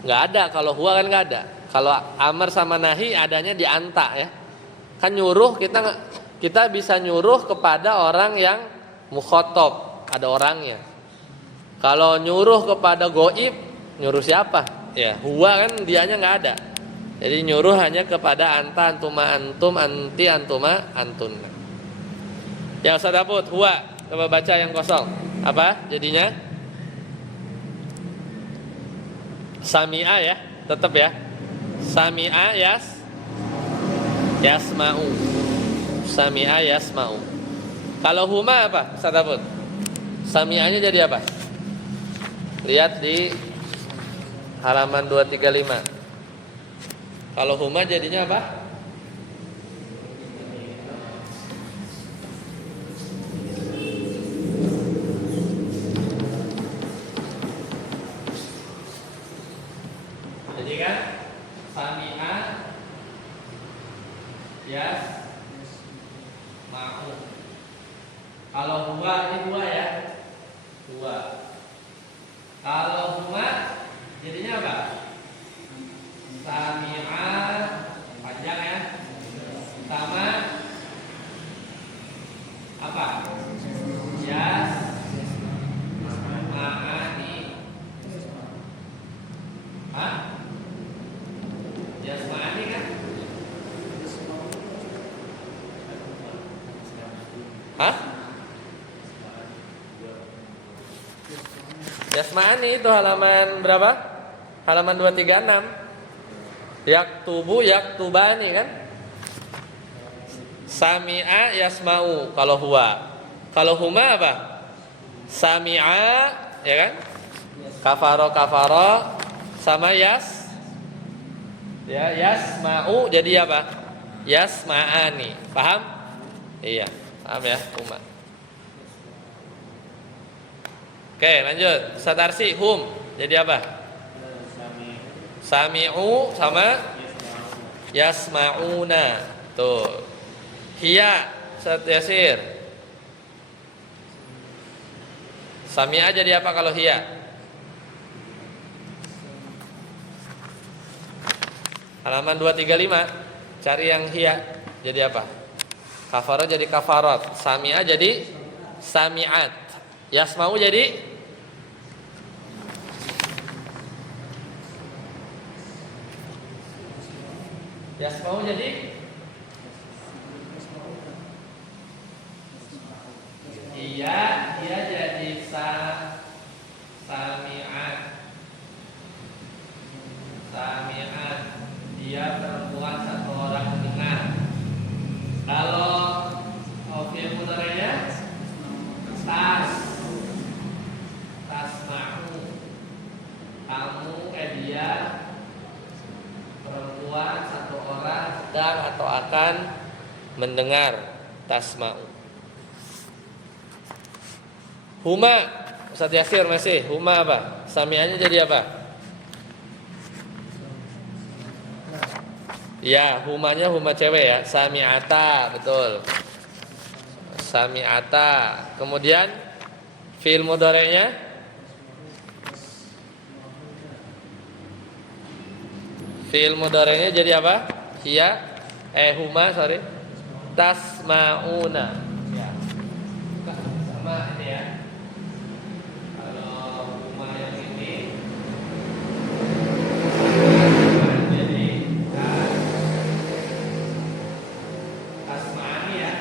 Enggak ada. Kalau huwa kan enggak ada. Kalau amr sama nahi adanya di anta ya. Kan nyuruh kita bisa nyuruh kepada orang yang mukhatab, ada orangnya. Kalau nyuruh kepada goib, nyuruh siapa? Ya, huwa kan dianya nggak ada. Jadi nyuruh hanya kepada anta, antuma, antum, anti, antuma, antun. Ya Ustaz Daput, huwa. Coba baca yang kosong. Apa jadinya? Sami'a ya, tetap ya. Sami'a yasma'u. Sami'a yasma'u. Kalau huma apa Ustaz Daput? Sami'anya jadi apa? Lihat di halaman 235. Kalau huma jadinya apa? Jadi kan sami'a yasma'u. Kalau huma ini dua ya. Dua. Kalau huma jadinya apa? Sami'a panjang ya. Sama apa? Yasma'ani. Hah? Yasma'ani kan? Hah? Yasma'ani itu halaman berapa? Halaman 236. Yaktubu yaktubani kan? Sami'a yasma'u kalau huwa. Kalau huma apa? Sami'a ya kan? Kafaro sama yasma'u jadi apa? Yasma'ani. Paham? Iya, paham ya, huma. Oke, lanjut. Satarsi hum jadi apa? Sami'u sama yasma'una. Tuh. Hiya Ustaz Yasir. Sami'a jadi apa kalau hiya? Halaman 235. Cari yang hiya jadi apa? Kafara jadi kafarat. Sami'a jadi sami'at. Yasma'u jadi Yasma'u jadi iya, dia jadi sami'at. Sami'at. Dia perempuan satu orang mendengar. Kalau fi'il mudhari'nya tasma'u. Kamu dia perempuan satu orang sedang atau akan mendengar. Tasma'u. Huma, Ustaz Yasir masih. Huma apa? Sami'anya jadi apa? Ya, humanya huma cewek ya. Sami'ata, betul. Sami'ata. Kemudian fi'il mudhari'nya jadi apa? Iya. Huma, sorry. Tasma'una. Ya. Sama ini ya. Kalau huma yang ini jadi tasma'ani ya.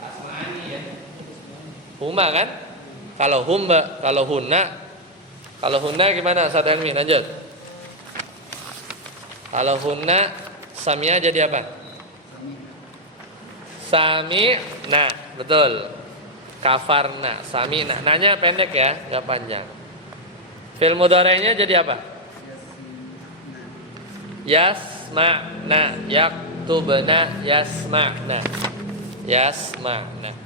Tasma'ani ya. Huma kan? Kalau hunna gimana? Ustaz Helmi lanjut. Kalau hunna samia jadi apa? Sami'na, betul. Kafarna, sami'na. Nanya pendek ya, enggak panjang. Fi'il mudhari'nya jadi apa? Yasma'na, yaktubna, yasma'na. Yasma'na.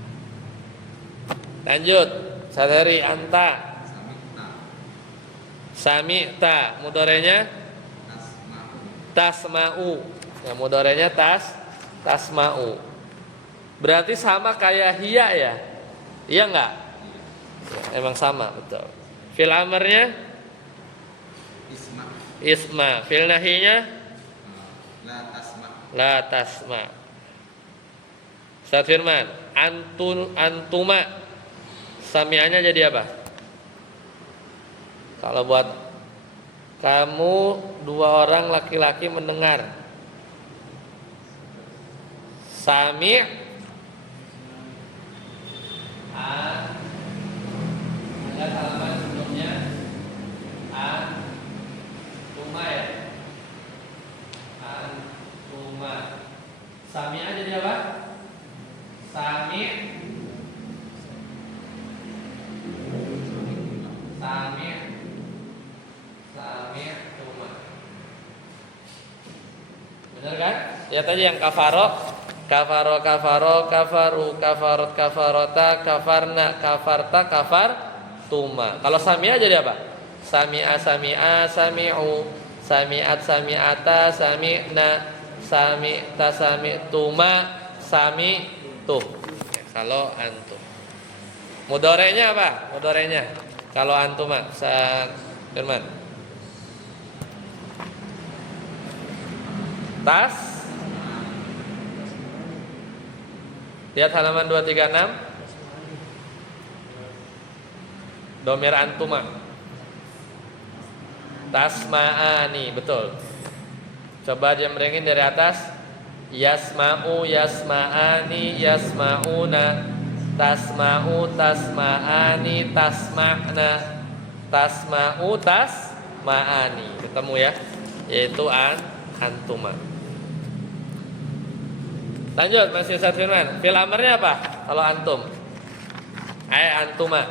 Lanjut. Sadari anta. Sami'ta, mudhari'nya tasma'u. Ya, mudhari'nya tasma'u. Berarti sama kayak hiya ya? Iya enggak? Ya, emang sama, betul. Fil amarnya isma. Fil nahinya la tasma. Ustaz Firman, antuma. Sami'anya jadi apa? Kalau buat kamu dua orang laki-laki mendengar. Sami' ada halaman sebelumnya antuma ya. Antuma. Sami'ah jadi apa? Sami' benar kan? Ya tadi yang kafaru, kafaru, kafarot, kafarota, kafarna, kafarta, kafartuma. Kalau sami'ah jadi apa? Sami'ah, sami'u, sami'at, sami'ata, sami'na, sami'ta, sami'tuma, sami'tuh. Kalau antum. Mudhari'nya apa? Mudhari'nya kalau antuma, Firman. Tas. Lihat halaman 236. Domir antuma. Tasma'ani, betul. Coba dia merengin dari atas. Yasma'u, yasma'ani, yasma'una. Tasma'u, tasma'ani, tasma'na. Tasma'u, tasma'ani. Ketemu ya? Yaitu antuma. Lanjut masih Ustaz Firman. Fil amarnya apa? Kalau antum. Antuma.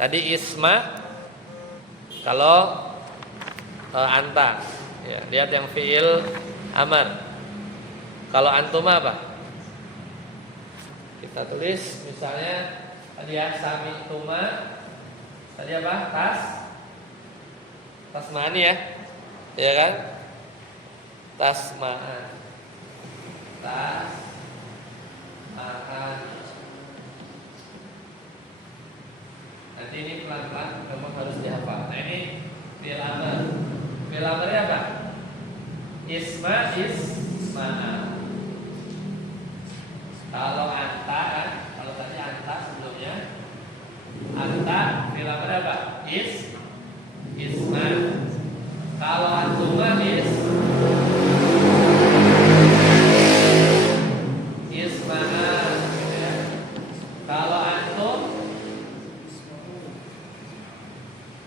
Tadi isma. Kalau anta. Ya, lihat yang fiil amar. Kalau antuma apa? Kita tulis misalnya tadi ya sami tuma. Tadi apa? Tasmani ya. Ya kan? Tasma'an. Nanti ini pelan-pelan kamu harus dihafal. Nah ini fi'il amr. Fi'il amrnya apa? Isma. Kalau anta kan, kalau tadi anta sebelumnya anta fi'il amrnya apa? Isma. Kalau anta isma'a, ya. Kalau antum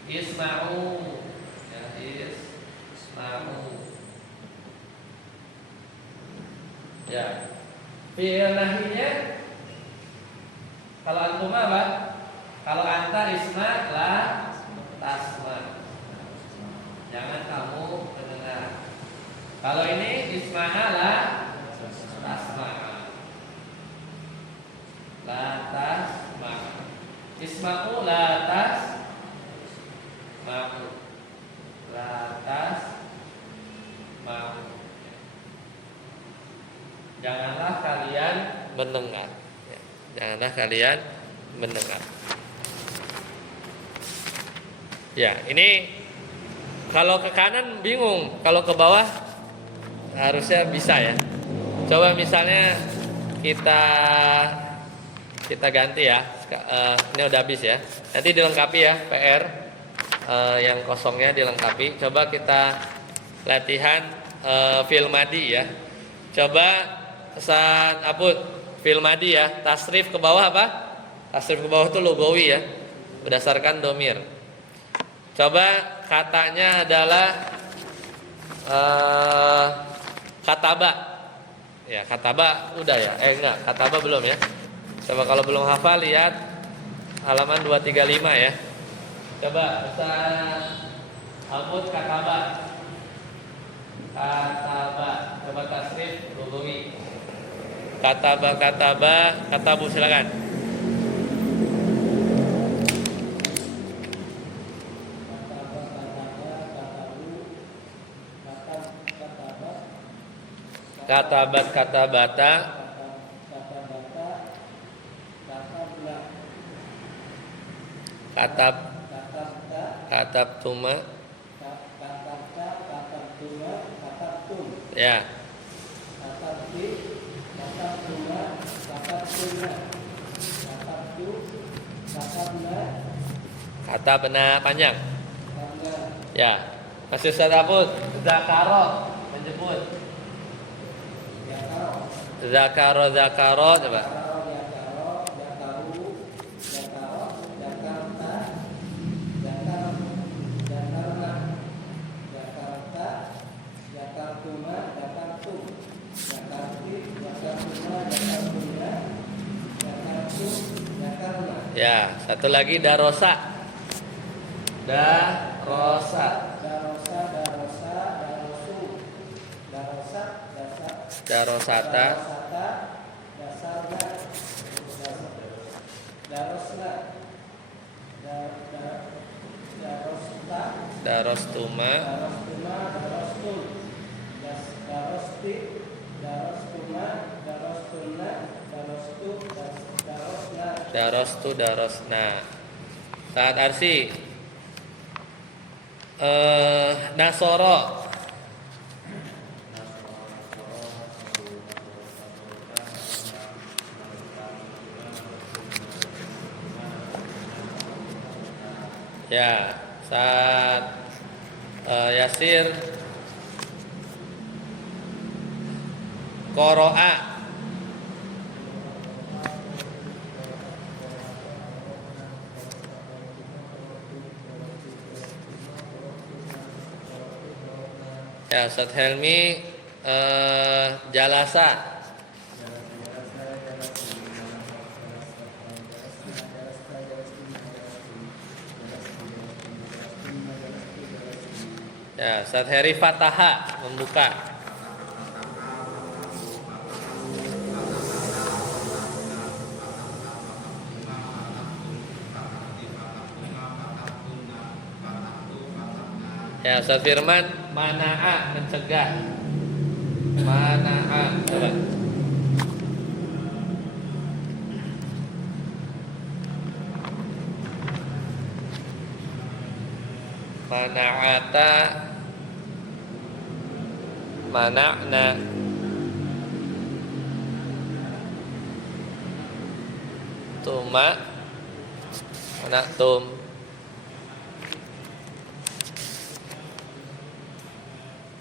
isma'u, ya, isma'u. Ya. Fi'il nahinya kalau antum apa? Kalau anta isma la tasma. Jangan kamu mendengar. Kalau ini isma'a la tasma. La tasma. Isma'u la tasma'u. La tasma'u. Janganlah kalian mendengar. Ya. Janganlah kalian mendengar. Ya, ini kalau ke kanan bingung, kalau ke bawah harusnya bisa ya. Coba misalnya kita ganti ya. Ini udah habis ya. Nanti dilengkapi ya PR yang kosongnya dilengkapi. Coba kita latihan fi'il madi ya. Coba Ustaz Abud fi'il madi ya. Tasrif ke bawah apa? Tasrif ke bawah itu lugawi ya. Berdasarkan domir. Coba katanya adalah kataba. Ya, kataba udah ya. Enggak, kataba belum ya. Coba kalau belum hafal lihat halaman 235 ya. Coba Ustaz Abud kataba. Kataba. Coba tasrif lugawi. Kataba, katabu silakan. Katabat, katabata, katabtuma, ya. Kata benar panjang. Ya. Masih Ustaz Abud, zakaro menjemput. Zakaro coba. Ya, satu lagi darosa. Darosata. Darostuma. Darostu, darosna. Saat Arsi Nasoro. Ya, saat Yasir Qoro'a. Ya, Ustaz Helmi Jalasa. Ya, Ustaz Heri Fataha membuka. Ya, Ustaz Firman mana'a mencegah. Mana'a coba. Mana'ata mana'na. Tuma mana'tum.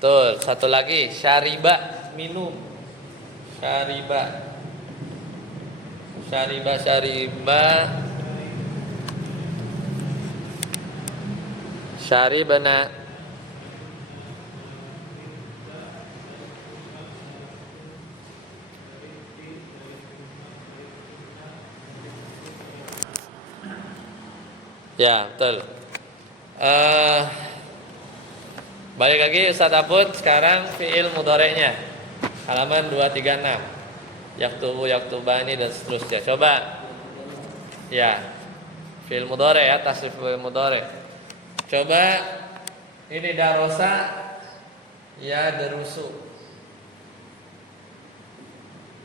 Betul. Satu lagi, syariba, minum. Syariba. Syariba. Syaribana. Ya, betul. Balik lagi Ustaz Abud, sekarang fi'il mudhari'nya. Halaman 236. Yaktubu, yaktubani dan seterusnya. Coba. Ya. Fi'il mudhari' ya, tasrif fi'il mudhari'. Coba ini darosa ya derusu.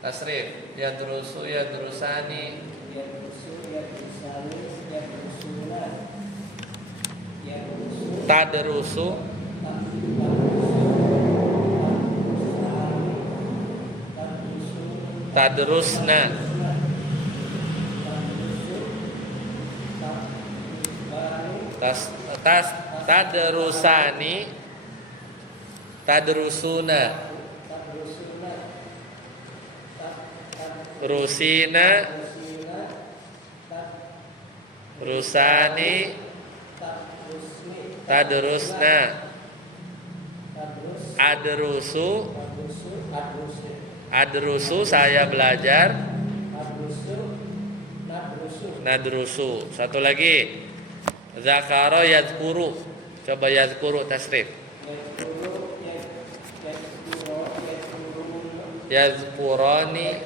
Tasrif ya derusu ya derusani. Ya rusu, ya rusani, ya rusuna, ya rusu, Taderusu, taderusna. Tas taderusani, taderusuna, rusina, rusani, taderusna, adrusu, adrusu saya belajar, nadrusu. Satu lagi, zakaro yadkuru. Coba yadkuru tasrif. Yadkurani,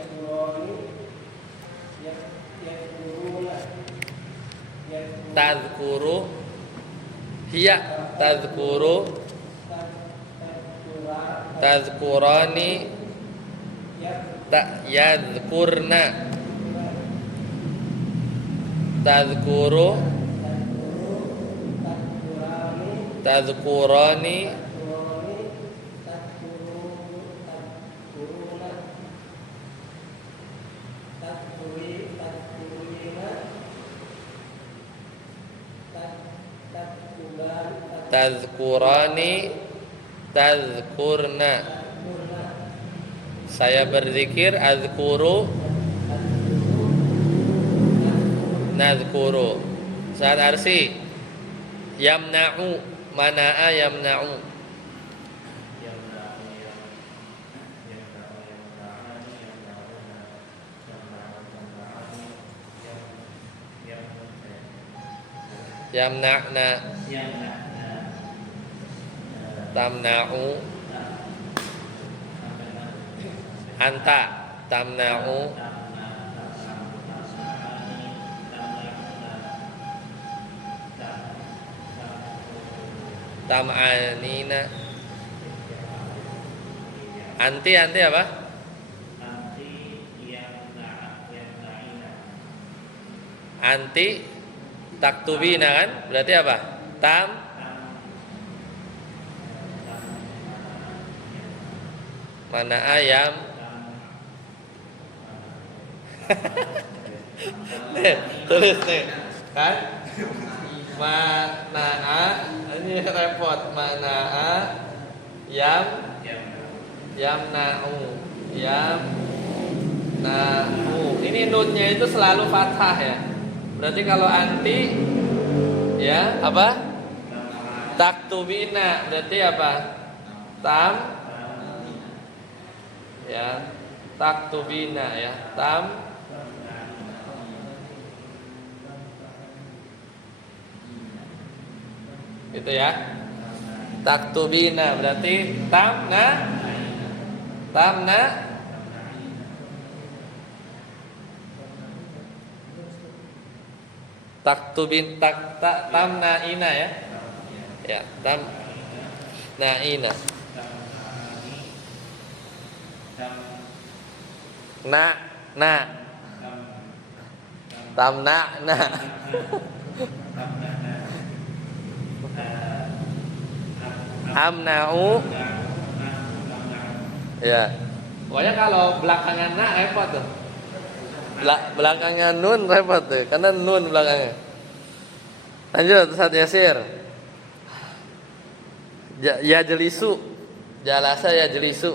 tadkuru, hiya tadkuru, tadkurani, yadkurna, tadkuru, tadkurani, tadkurani, tadkurna. Saya berzikir, azkuru, nadkuru. Saat arsi, yamna'u, mana'a yamna'u. Yamna'na, tamna'u, anta, tamna'u, tam'anina. Anti apa? Anti taktubina kan? Berarti apa? Tam mana ayam? Nih, tulis nih. Kan? Mana'a, ini repot. Mana'a yamna'u, yamna'u. Ini nunnya itu selalu fathah ya. Berarti kalau anti ya apa? Taktubina berarti apa? Tam ya, taktubina ya, tam gitu ya. Taktubina berarti tamna taktubin tamnaina ya. Ya, tamnaina. Tamna'na. Amna'u. Ya. Pokoknya kalau belakangan na repot tuh. Belakangnya nun repot tuh, karena nun belakangnya. Lanjut Ustaz Yasir. Ya jelisu. Jalasa yajlisu.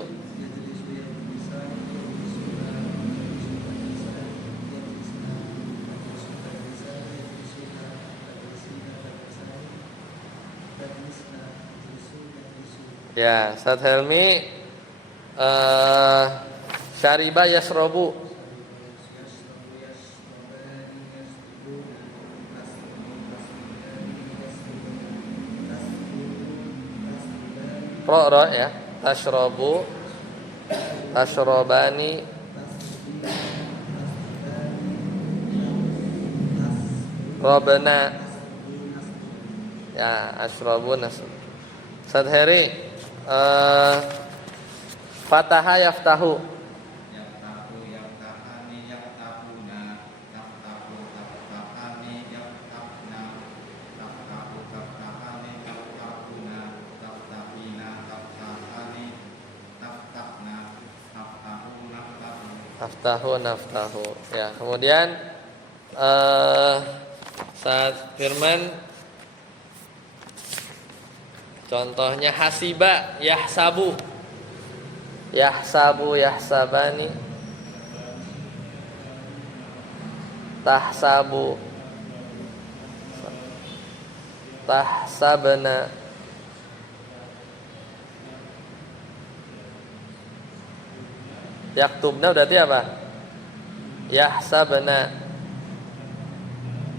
Ya, Ustaz Helmi syariba yasrobu. Ro ya, tashrobu, tashrobani, robena. Ya, ashrobu nas. Ustaz Heri fataha yaftahu. Yaftahu yaftahani yaftahuna taftahu taftahani yaftahna taftahu taftahani taftahuna taftahina taftahani taftahna taftahu naftahu. Naftahu naftahu. Ya, kemudian saat firman contohnya hasiba yahsabu. Yahsabu yahsabani. Tahsabu tahsabna. Yaktubna berarti apa? Yahsabna.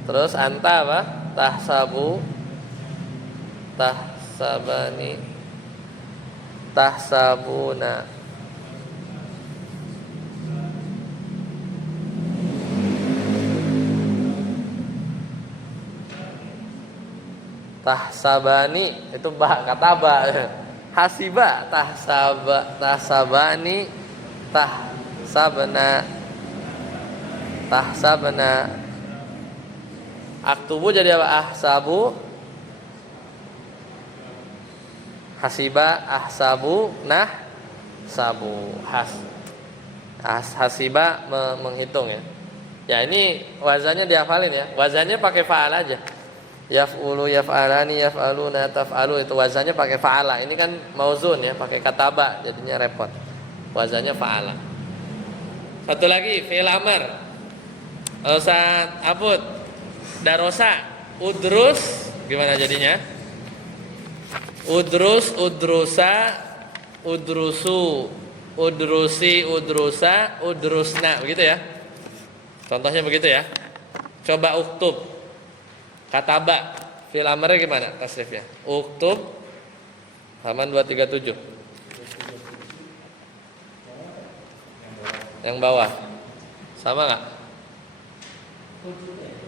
Terus anta apa? Tahsabu tahsabani tahsabuna. Tahsabani itu kata ba. Hasiba tahsabani tahsabna. Aktubu jadi apa? Ahsabu. Hasiba ahsabu sabu. Hasiba menghitung ya. Ya ini wazannya dihafalin ya. Wazannya pakai fa'al aja. Yaf'ulu yaf'alani yaf'aluna taf'alu, itu wazannya pakai fa'ala. Ini kan mauzun ya, pakai kataba, jadinya repot. Wazannya fa'ala. Satu lagi fi'il amr. Ustaz Abud, darosa, udrus, gimana jadinya? Udrus, udrusa, udrusu, udrusi, udrusa, udrusna, begitu ya? Contohnya begitu ya. Coba uktub. Kataba, fi'il amrnya gimana tasrifnya? Uktub halaman 237. Yang bawah. Sama enggak?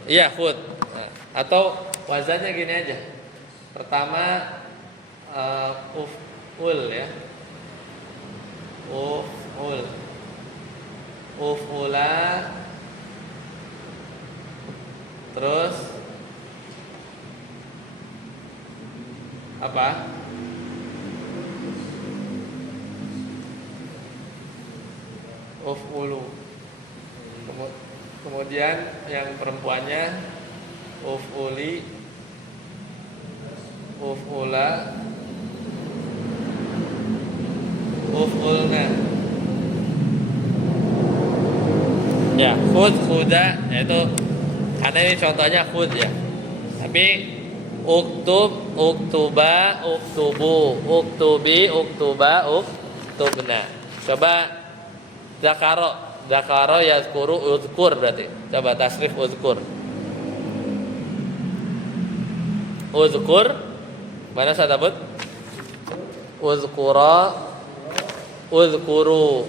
Iya, khud. Nah, atau wazannya gini aja. Pertama uf'ul ya. Uf'ul. Uf'ula. Terus apa? Uf'ulu. Kemudian yang perempuannya uf'uli, uf'ula, uf'ulna. Ya, khud, khuda, yaitu karena ini contohnya khud ya. Tapi uktub, uktuba, uktubu, uktubi, uktuba, uktubna. Coba zakaro yazkuru, uzkur berarti. Coba tasrif uzkur. Uzkur, mana saya dapat? Uzkura, uzkuru,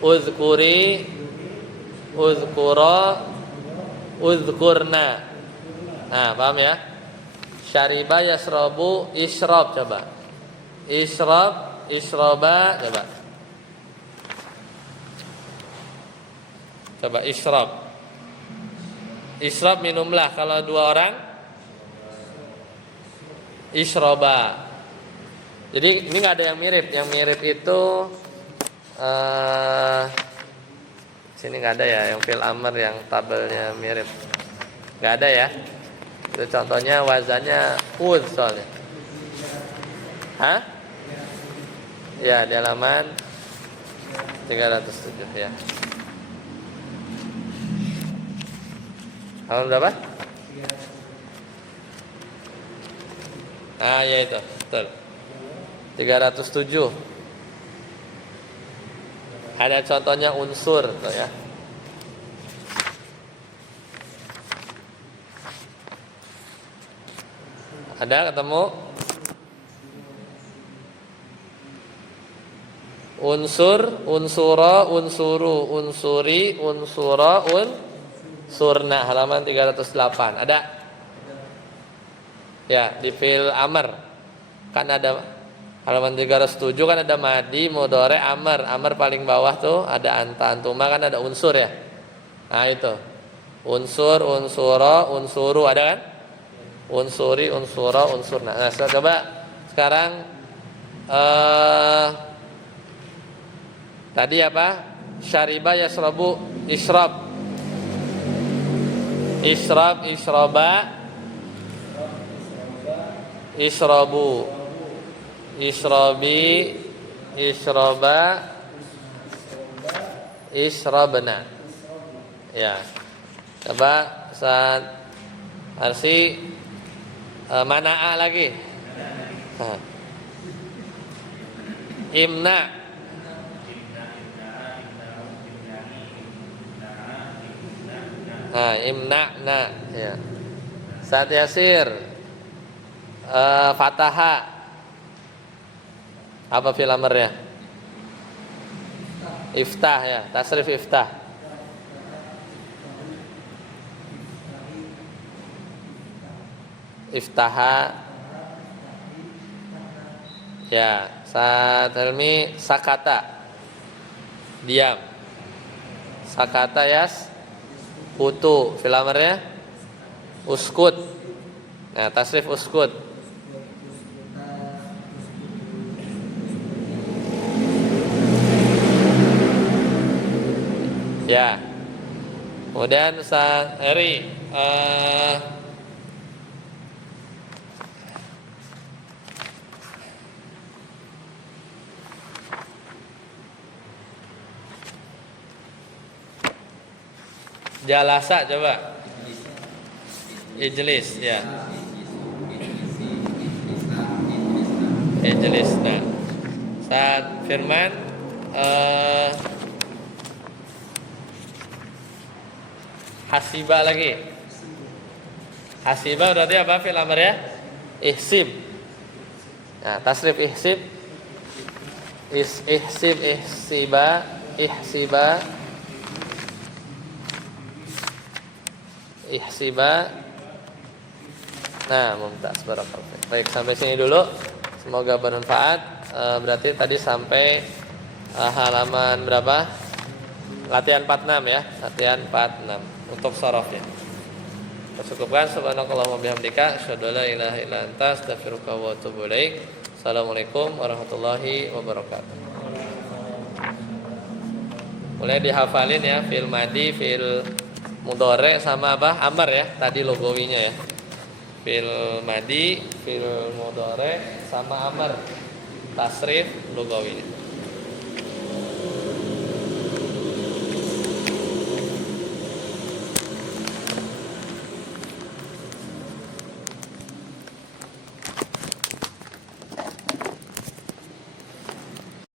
uzkuri, uzkura, uzkurna. Nah, paham ya? Syariba yasrobu, isrob coba. Isrob, isroba coba. Coba isrob. Isrob minumlah. Kalau dua orang isroba. Jadi ini nggak ada yang mirip. Yang mirip itu sini nggak ada ya. Yang fil amr yang tabelnya mirip. Nggak ada ya. Itu contohnya wazannya ud soalnya. Hah? Ya, di halaman 307 ya. Halaman berapa? Ah, ya itu, betul. 307. Ada contohnya unsur tuh ya. Ada ketemu? Unsur, unsura, unsuru, unsuri, unsura, unsurna. Halaman 308. Ada? Ya, di fil amr. Kan ada halaman 307 kan ada madi, mudhari, amr. Amr paling bawah tuh ada anta, antuma, kan ada unsur ya. Nah, itu. Unsur, unsura, unsuru, ada kan? Unsuri, unsura, unsurna. Nah, coba sekarang tadi apa? Syariba yasrabu, isyrab. Isyrab, isyraba, israbu. Israbi, israba, israbna. Ya. Coba saat arsi mana'a lagi. Imna. Nah, imna'na ya. Saat yasir fataha. Apa fil amrnya? Iftah ya, tasrif iftah. Iftaha. Ya, saat helmi sakata. Diam. Sakata yas putu, fil amrnya uskut. Nah, tasrif uskut. Ya. Kemudian Ustaz Eri jalasa coba. Ijlis ya. Ijlis. Nah. Saat firman hasiba lagi. Hasiba berarti apa fil amr ya? Ihsib. Nah, tasrif ihsib. Ihsib, ihsiba, ihsiba, ihsiba. Nah, mumtaz, barakallahu. Baik, sampai sini dulu. Semoga bermanfaat. Berarti tadi sampai halaman berapa? Latihan 46 ya. Latihan 46 untuk sorofnya. Cukupkan. Subhanakallahumma bihamdika asyhadu an la ilaha illa anta astaghfiruka wa atubu ilaik. Assalamualaikum warahmatullahi wabarakatuh. Mulai dihafalin ya, fil madi, fil mudhari sama apa? Amr ya, tadi logowinya ya. Fil madi, fil mudhari sama amr. Tasrif logowinya.